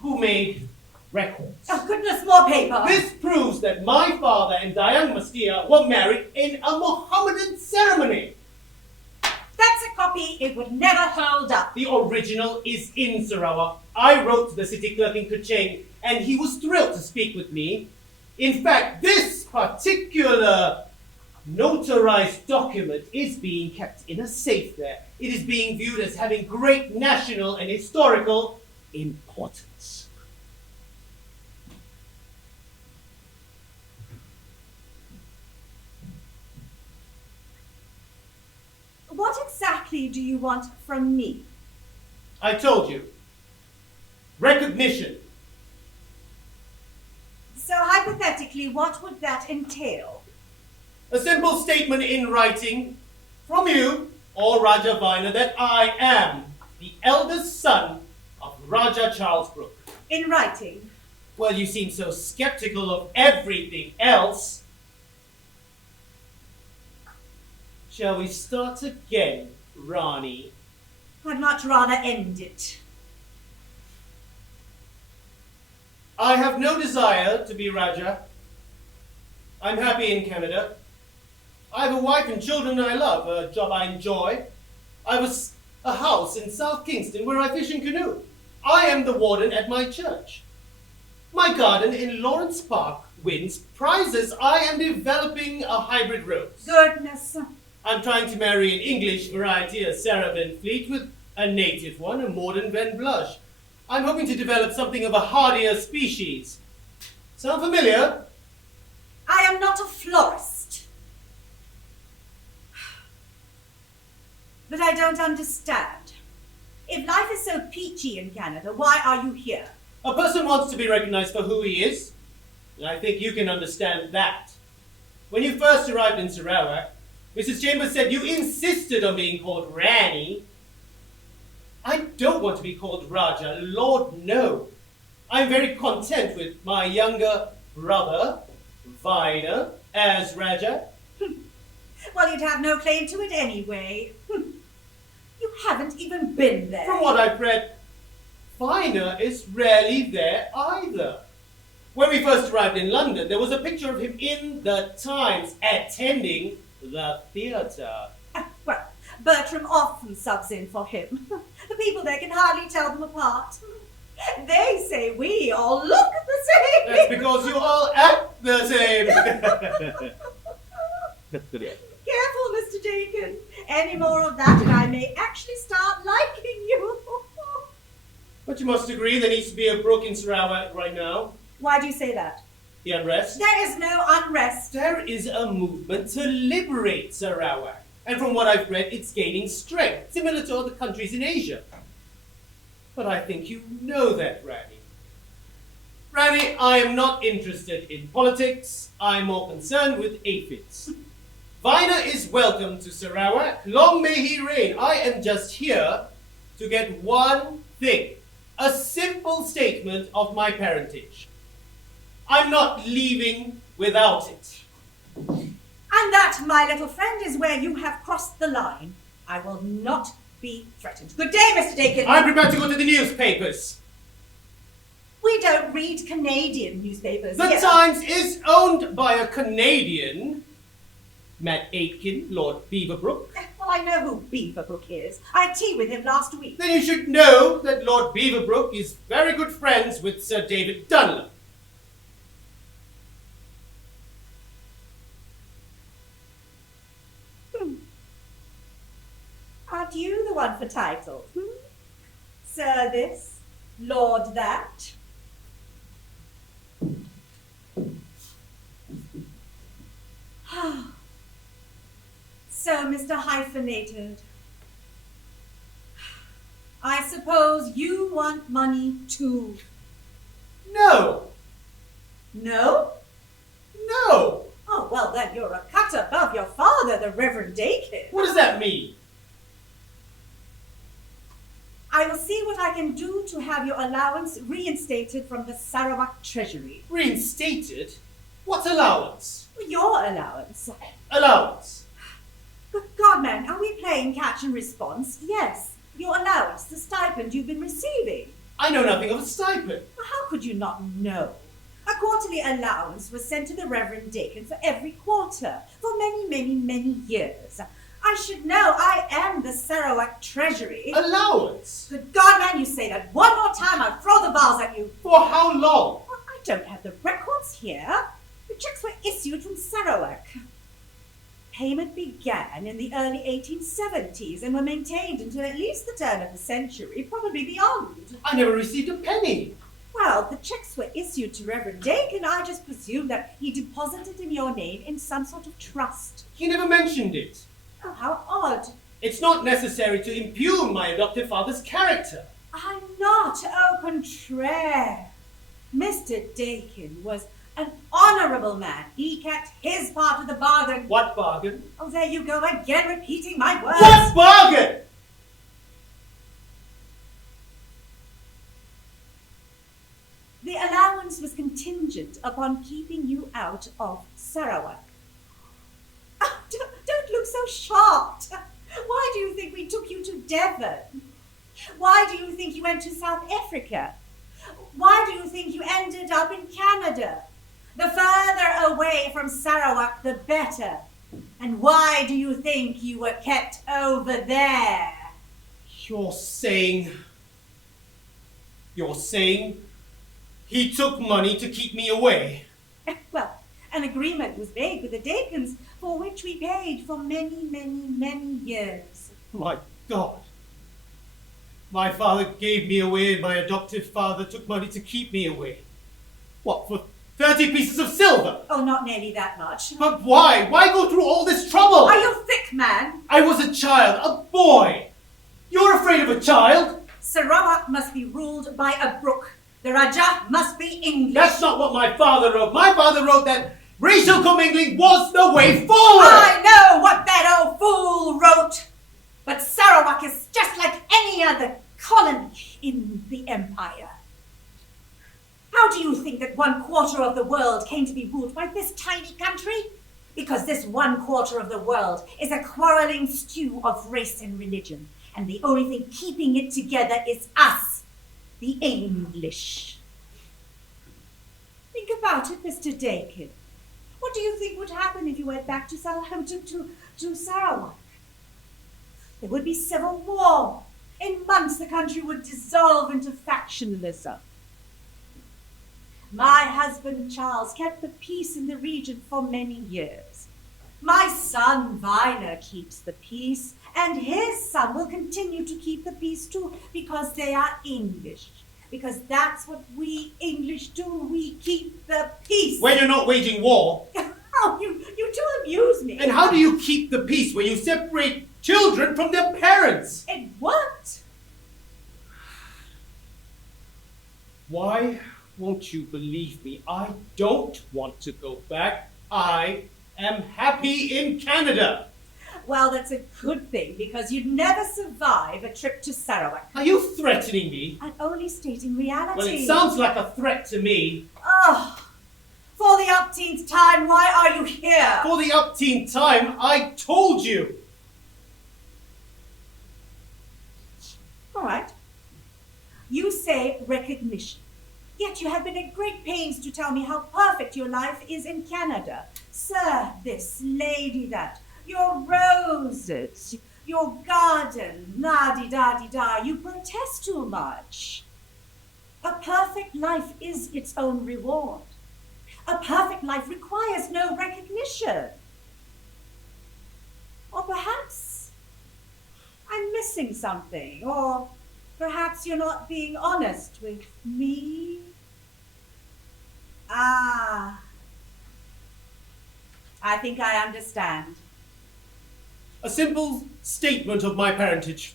who made records. Oh, goodness, more paper. This proves that my father and Dayang Mastia were married in a Mohammedan ceremony. That's a copy. It would never hold up. The original is in Sarawak. I wrote to the city clerk in Kuching, and he was thrilled to speak with me. In fact, this particular notarized document is being kept in a safe there. It is being viewed as having great national and historical importance. What exactly do you want from me? I told you. Recognition. So hypothetically, what would that entail? A simple statement in writing from you or Raja Viner that I am the eldest son of Raja Charles Brooke. In writing? Well, you seem so skeptical of everything else. Shall we start again, Rani? I'd much rather end it. I have no desire to be Raja. I'm happy in Canada. I have a wife and children I love, a job I enjoy. I have a house in South Kingston where I fish and canoe. I am the warden at my church. My garden in Lawrence Park wins prizes. I am developing a hybrid rose. Goodness. I'm trying to marry an English variety, a Sarah Van Fleet, with a native one, a modern Van Blush. I'm hoping to develop something of a hardier species. Sound familiar? I am not a florist. But I don't understand. If life is so peachy in Canada, why are you here? A person wants to be recognized for who he is, and I think you can understand that. When you first arrived in Sarawak, Mrs. Chambers said you insisted on being called Rani. I don't want to be called Raja, Lord no. I'm very content with my younger brother, Viner, as Raja. Well, you'd have no claim to it anyway. You haven't even been there. From what I've read, Viner is rarely there either. When we first arrived in London, there was a picture of him in the Times attending the theatre. Well, Bertram often subs in for him. The people there can hardly tell them apart. They say we all look the same. That's because you all act the same. Careful, Mr. Daykin. Any more of that and I may actually start liking you. But you must agree there needs to be a Brooke in Sarawak right now. Why do you say that? The unrest? There is no unrest. There is a movement to liberate Sarawak. And from what I've read, it's gaining strength, similar to other countries in Asia. But I think you know that, Rani. Rani, I am not interested in politics. I'm more concerned with aphids. Viner is welcome to Sarawak. Long may he reign. I am just here to get one thing. A simple statement of my parentage. I'm not leaving without it. And that, my little friend, is where you have crossed the line. I will not be threatened. Good day, Mr. Daykin. I'm prepared to go to the newspapers. We don't read Canadian newspapers The here. Times is owned by a Canadian, Matt Aitken, Lord Beaverbrook. Well, I know who Beaverbrook is. I had tea with him last week. Then you should know that Lord Beaverbrook is very good friends with Sir David Dunlop. Aren't you the one for title? Sir this, Lord that. So, Mr. Hyphenated, I suppose you want money too. No! No? No! Oh, well then you're a cut above your father, the Reverend Daykin. What does that mean? I will see what I can do to have your allowance reinstated from the Sarawak Treasury. Reinstated? What allowance? Your allowance. Allowance. Good God, man, are we playing catch and response? Yes, your allowance, the stipend you've been receiving. I know nothing of a stipend. How could you not know? A quarterly allowance was sent to the Reverend Daykin for every quarter, for many, many, many years. I should know. I am the Sarawak Treasury. Allowance? Good God, man, you say that one more time, I'll throw the vase at you. For how long? Well, I don't have the records here. The checks were issued from Sarawak. Payment began in the early 1870s and were maintained until at least the turn of the century, probably beyond. I never received a penny. Well, the checks were issued to Reverend Daykin. I just presumed that he deposited in your name in some sort of trust. He never mentioned it. Oh, how odd. It's not necessary to impugn my adoptive father's character. I'm not au contraire. Mr. Daykin was an honourable man. He kept his part of the bargain. What bargain? Oh, there you go again, repeating my words. What bargain? The allowance was contingent upon keeping you out of Sarawak. Oh, don't look so shocked. Why do you think we took you to Devon? Why do you think you went to South Africa? Why do you think you ended up in Canada? The further away from Sarawak, the better. And why do you think you were kept over there? You're saying he took money to keep me away? Well, an agreement was made with the Daykins for which we paid for many, many, many years. My God. My father gave me away and my adoptive father took money to keep me away. What, for 30 pieces of silver? Oh, not nearly that much. But why? Why go through all this trouble? Are you thick, man? I was a child, a boy. You're afraid of a child? Sarawak must be ruled by a brook. The Rajah must be English. That's not what my father wrote. My father wrote that racial commingling was the way forward. I know what that old fool wrote. But Sarawak is just like any other colony in the empire. How do you think that 1/4 of the world came to be ruled by this tiny country? Because this 1/4 of the world is a quarreling stew of race and religion, and the only thing keeping it together is us, the English. Think about it, Mr. Daykin. What do you think would happen if you went back to Sarawak? There would be civil war. In months, the country would dissolve into factionalism. My husband, Charles, kept the peace in the region for many years. My son, Viner, keeps the peace, and his son will continue to keep the peace too, because they are English. Because that's what we English do. We keep the peace. When you're not waging war. Oh, you do amuse me. And how do you keep the peace when you separate children from their parents? It worked. Why Won't you believe me? I don't want to go back. I am happy in Canada. Well, that's a good thing, because you'd never survive a trip to Sarawak. Are you threatening me? I'm only stating reality. Well, it sounds like a threat to me. Oh, for the upteenth time, why are you here? For the upteenth time, I told you. All right. You say recognition. Yet you have been at great pains to tell me how perfect your life is in Canada. Sir this, lady that, your roses, your garden, la-di-da-di-da. You protest too much. A perfect life is its own reward. A perfect life requires no recognition. Or perhaps I'm missing something, or perhaps you're not being honest with me. Ah, I think I understand. A simple statement of my parentage.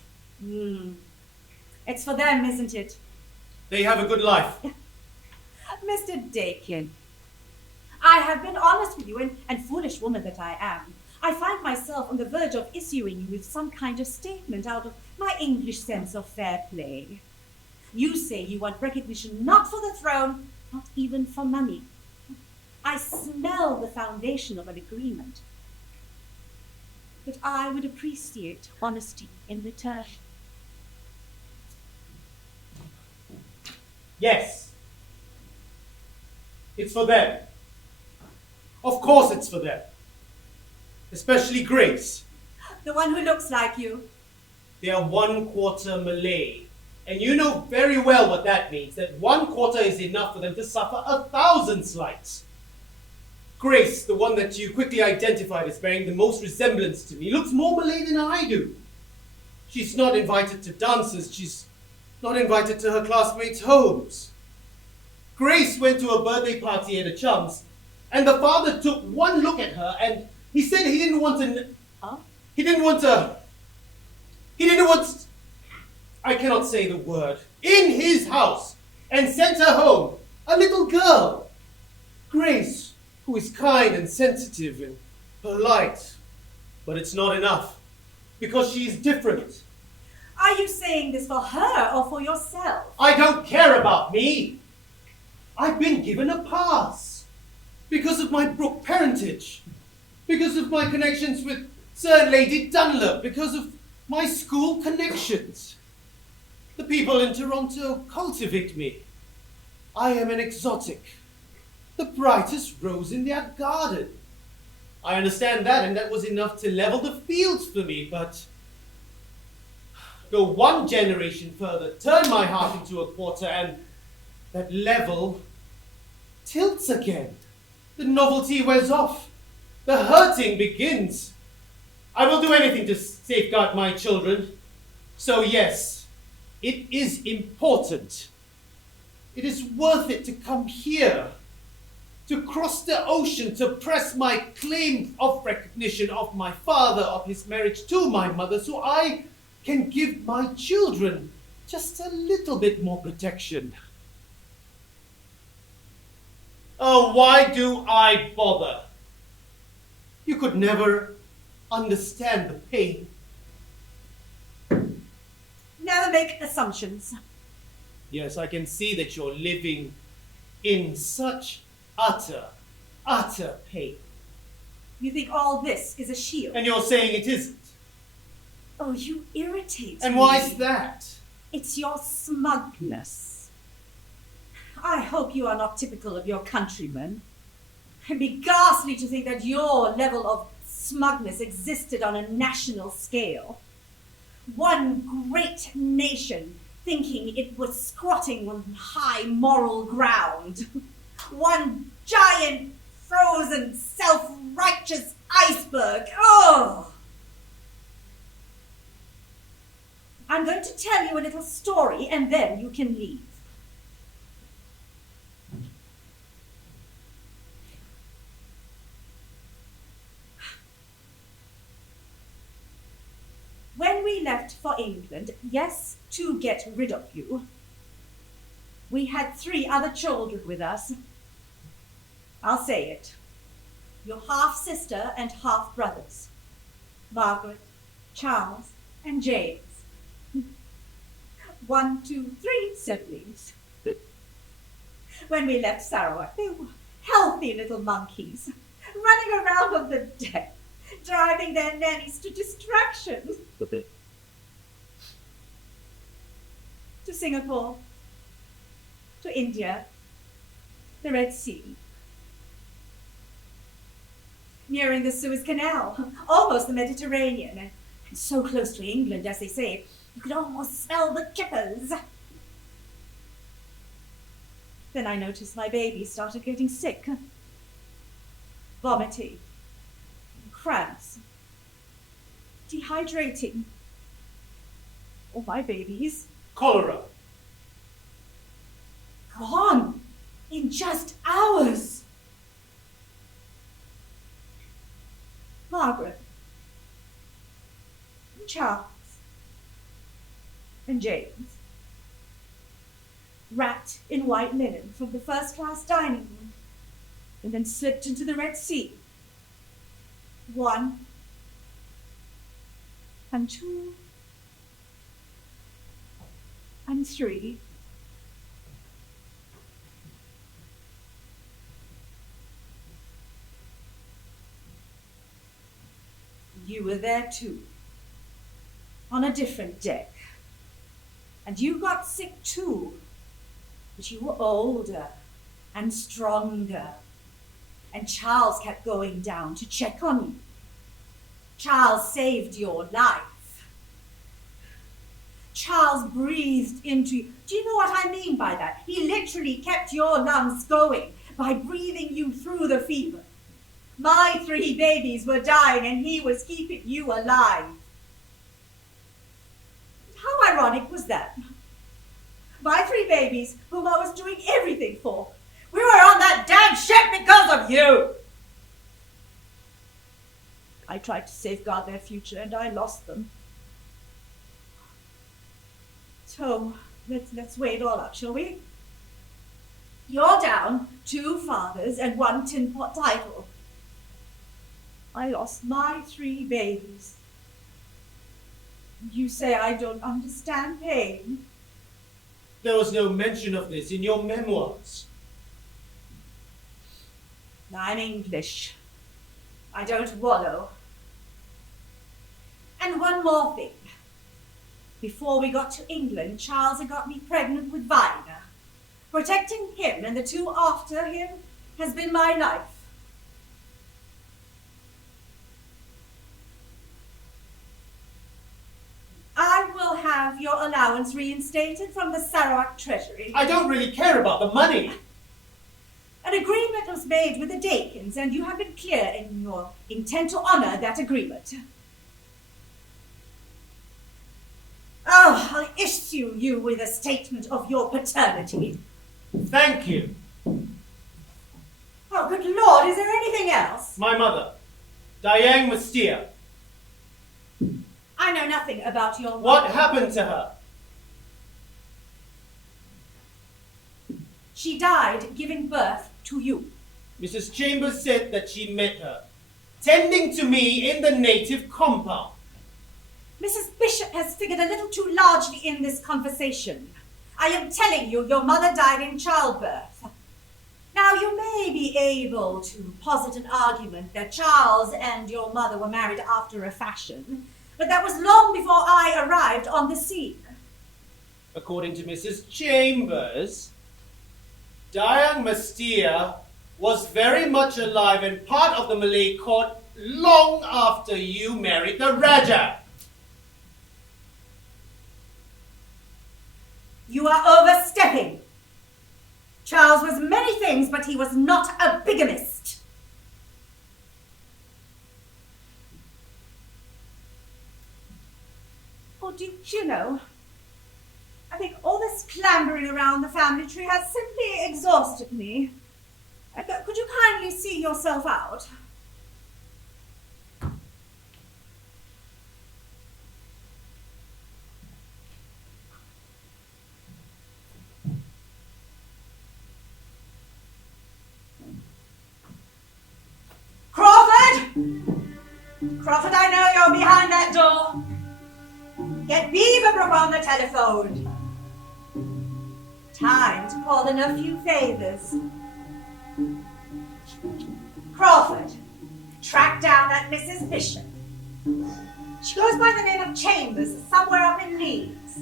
It's for them, isn't it? They have a good life. Mr. Daykin, I have been honest with you, and foolish woman that I am, I find myself on the verge of issuing you with some kind of statement out of my English sense of fair play. You say you want recognition not for the throne, not even for money. I smell the foundation of an agreement. But I would appreciate honesty in return. Yes. It's for them. Of course it's for them. Especially Grace. The one who looks like you. They are 1/4 Malay. And you know very well what that means, that 1/4 is enough for them to suffer 1,000 slights. Grace, the one that you quickly identified as bearing the most resemblance to me, looks more Malay than I do. She's not invited to dances. She's not invited to her classmates' homes. Grace went to a birthday party at a chum's, and the father took one look at her, and he said he didn't want I cannot say the word, in his house, and sent her home, a little girl. Grace, who is kind and sensitive and polite, but it's not enough, because she is different. Are you saying this for her or for yourself? I don't care about me. I've been given a pass because of my Brooke parentage, because of my connections with Sir and Lady Dunlop, because of my school connections. The people in Toronto cultivate me. I am an exotic, the brightest rose in their garden. I understand that, and that was enough to level the fields for me, but go one generation further, turn my heart into 1/4, and that level tilts again. The novelty wears off. The hurting begins. I will do anything to safeguard my children. So yes, it is important. It is worth it to come here, to cross the ocean, to press my claim of recognition of my father, of his marriage to my mother, so I can give my children just a little bit more protection. Oh, why do I bother? You could never understand the pain. Never make assumptions. Yes, I can see that you're living in such utter pain. You think all this is a shield? And you're saying it isn't. Oh, you irritate And me. why's that? It's your smugness. I hope you are not typical of your countrymen. It'd be ghastly to think that your level of smugness existed on a national scale. One great nation thinking it was squatting on high moral ground. One giant, frozen, self-righteous iceberg. Oh! I'm going to tell you a little story, and then you can leave. When we left for England, yes, to get rid of you, we had 3 other children with us. I'll say it. Your half-sister and half-brothers. Margaret, Charles, and James. 1, 2, 3 siblings. When we left Sarawak, they were healthy little monkeys, running around on the deck, driving their nannies to distraction. To Singapore, to India, the Red Sea. Nearing the Suez Canal, almost the Mediterranean, and so close to England, as they say, you could almost smell the kippers. Then I noticed my baby started getting sick, vomiting, cramps, dehydrating. All my babies Cholera. gone in just hours. Margaret, and Charles, and James, wrapped in white linen from the first-class dining room, and then slipped into the Red Sea. 1, and 2, and 3. You were there too, on a different deck. And you got sick too, but you were older and stronger. And Charles kept going down to check on you. Charles saved your life. Charles breathed into you. Do you know what I mean by that? He literally kept your lungs going by breathing you through the fever. My 3 babies were dying and he was keeping you alive. How ironic was that? My 3 babies, whom I was doing everything for. We were on that damn ship because of you. I tried to safeguard their future and I lost them. So let's weigh it all up, shall we? You're down 2 fathers and 1 tin pot title. I lost my 3 babies. You say I don't understand pain. There was no mention of this in your memoirs. I'm English. I don't wallow. And one more thing. Before we got to England, Charles had got me pregnant with Vina. Protecting him and the 2 after him has been my life. I will have your allowance reinstated from the Sarawak Treasury. I don't really care about the money. An agreement was made with the Daykins, and you have been clear in your intent to honor that agreement. Oh, I'll issue you with a statement of your paternity. Thank you. Oh, good Lord, is there anything else? My mother, Diane Mustia. I know nothing about your... What happened to her? She died giving birth to you. Mrs. Chambers said that she met her, tending to me in the native compound. Mrs. Bishop has figured a little too largely in this conversation. I am telling you, your mother died in childbirth. Now, you may be able to posit an argument that Charles and your mother were married after a fashion, but that was long before I arrived on the scene. According to Mrs. Chambers, Diane Mustia was very much alive and part of the Malay court long after you married the Rajah. You are overstepping. Charles was many things, but he was not a bigamist. Oh, do you know, I think all this clambering around the family tree has simply exhausted me. Could you kindly see yourself out? Crawford, I know you're behind that door. Get Beaverbrook on the telephone. Time to call in a few favors. Crawford, track down that Mrs. Bishop. She goes by the name of Chambers, somewhere up in Leeds.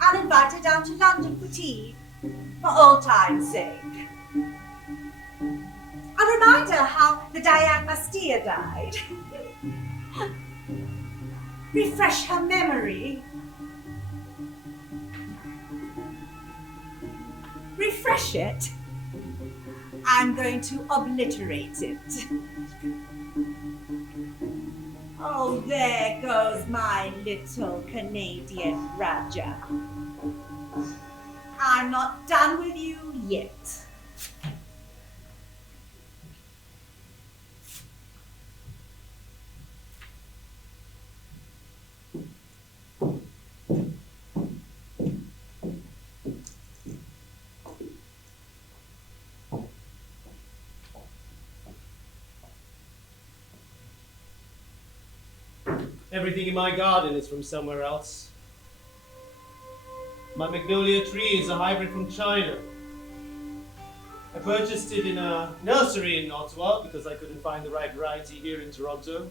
I'll invite her down to London for tea, for old time's sake. I'll remind her how the Diane Mastia died. Refresh her memory. Refresh it. I'm going to obliterate it. Oh, there goes my little Canadian Rajah. I'm not done with you yet. Everything in my garden is from somewhere else. My magnolia tree is a hybrid from China. I purchased it in a nursery in Ottawa because I couldn't find the right variety here in Toronto.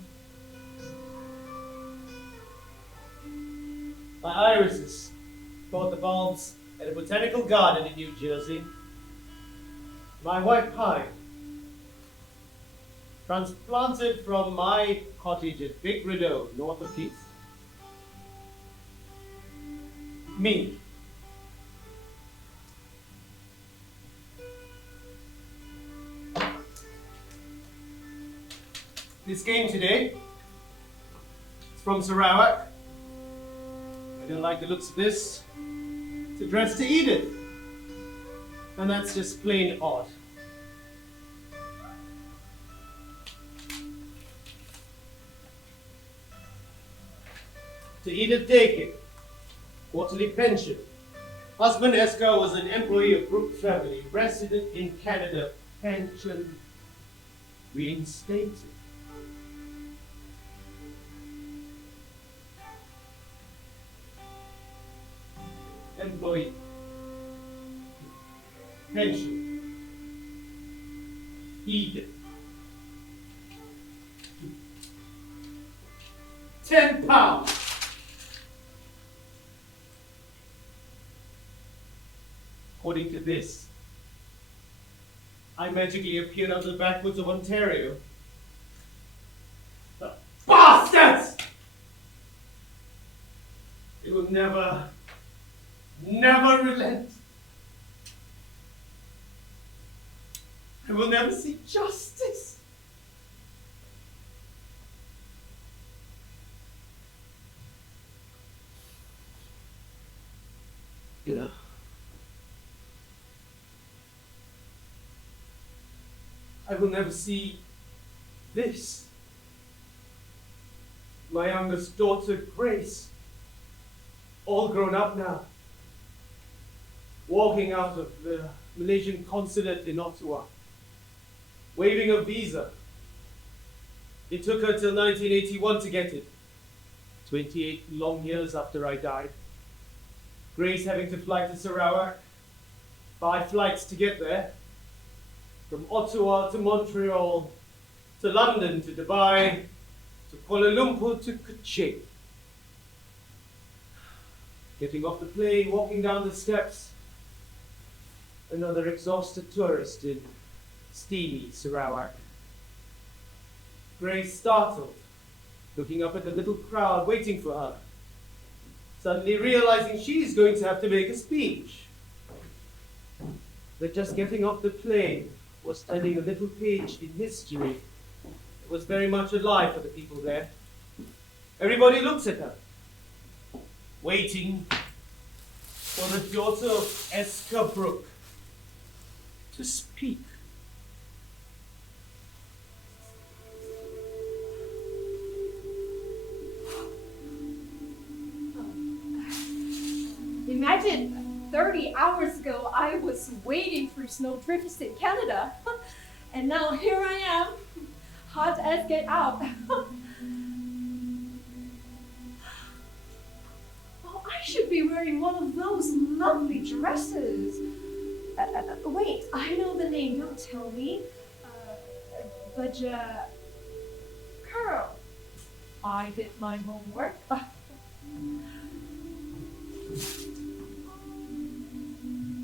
My irises bought the bulbs at a botanical garden in New Jersey. My white pine, transplanted from my cottage at Big Rideau, north of Keith. Me. This game today is from Sarawak. I don't like the looks of this. It's addressed to Edith. And that's just plain odd. To Edith Daykin, quarterly pension. Husband Esca was an employee of Brooke family, resident in Canada, pension reinstated. Employee, pension, Edith. £10. According to this, I magically appeared out of the backwoods of Ontario. The bastards! They will never relent. I will never see justice. You know, I will never see this. My youngest daughter, Grace, all grown up now, walking out of the Malaysian consulate in Ottawa, waving a visa. It took her till 1981 to get it, 28 long years after I died. Grace having to fly to Sarawak, 5 flights to get there, from Ottawa to Montreal, to London, to Dubai, to Kuala Lumpur, to Kuching. Getting off the plane, walking down the steps, another exhausted tourist in steamy Sarawak. Grace startled, looking up at the little crowd waiting for her, suddenly realizing she's going to have to make a speech. That just getting off the plane was turning a little page in history. It was very much alive for the people there. Everybody looks at her, waiting for the daughter of Esca Brooke to speak. Imagine 30 hours ago I was wading through snowdrifts in Canada, and now here I am, hot as get out. Oh, I should be wearing one of those lovely dresses. Wait, I know the name, don't tell me. Curl. I did my homework.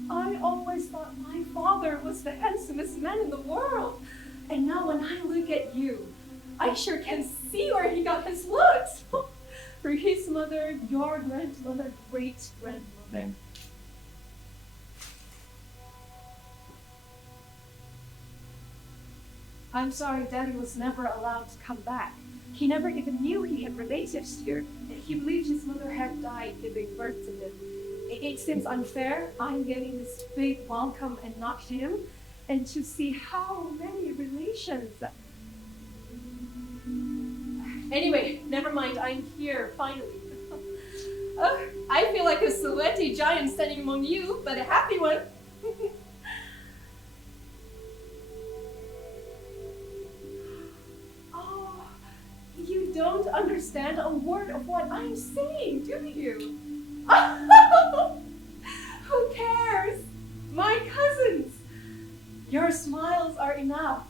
I always thought my father was the handsomest man in the world. And now when I look at you, I sure can see where he got his looks. For his mother, your grandmother, great-grandmother. I'm sorry Daddy was never allowed to come back. He never even knew he had relatives here. He believed his mother had died giving birth to him. It seems unfair. I'm getting this big welcome and not him. And to see how many relations. Anyway, never mind. I'm here, finally. I feel like a sweaty giant standing among you, but a happy one. Oh, you don't understand a word of what I'm saying, do you? Who cares? My cousins! Your smiles are enough.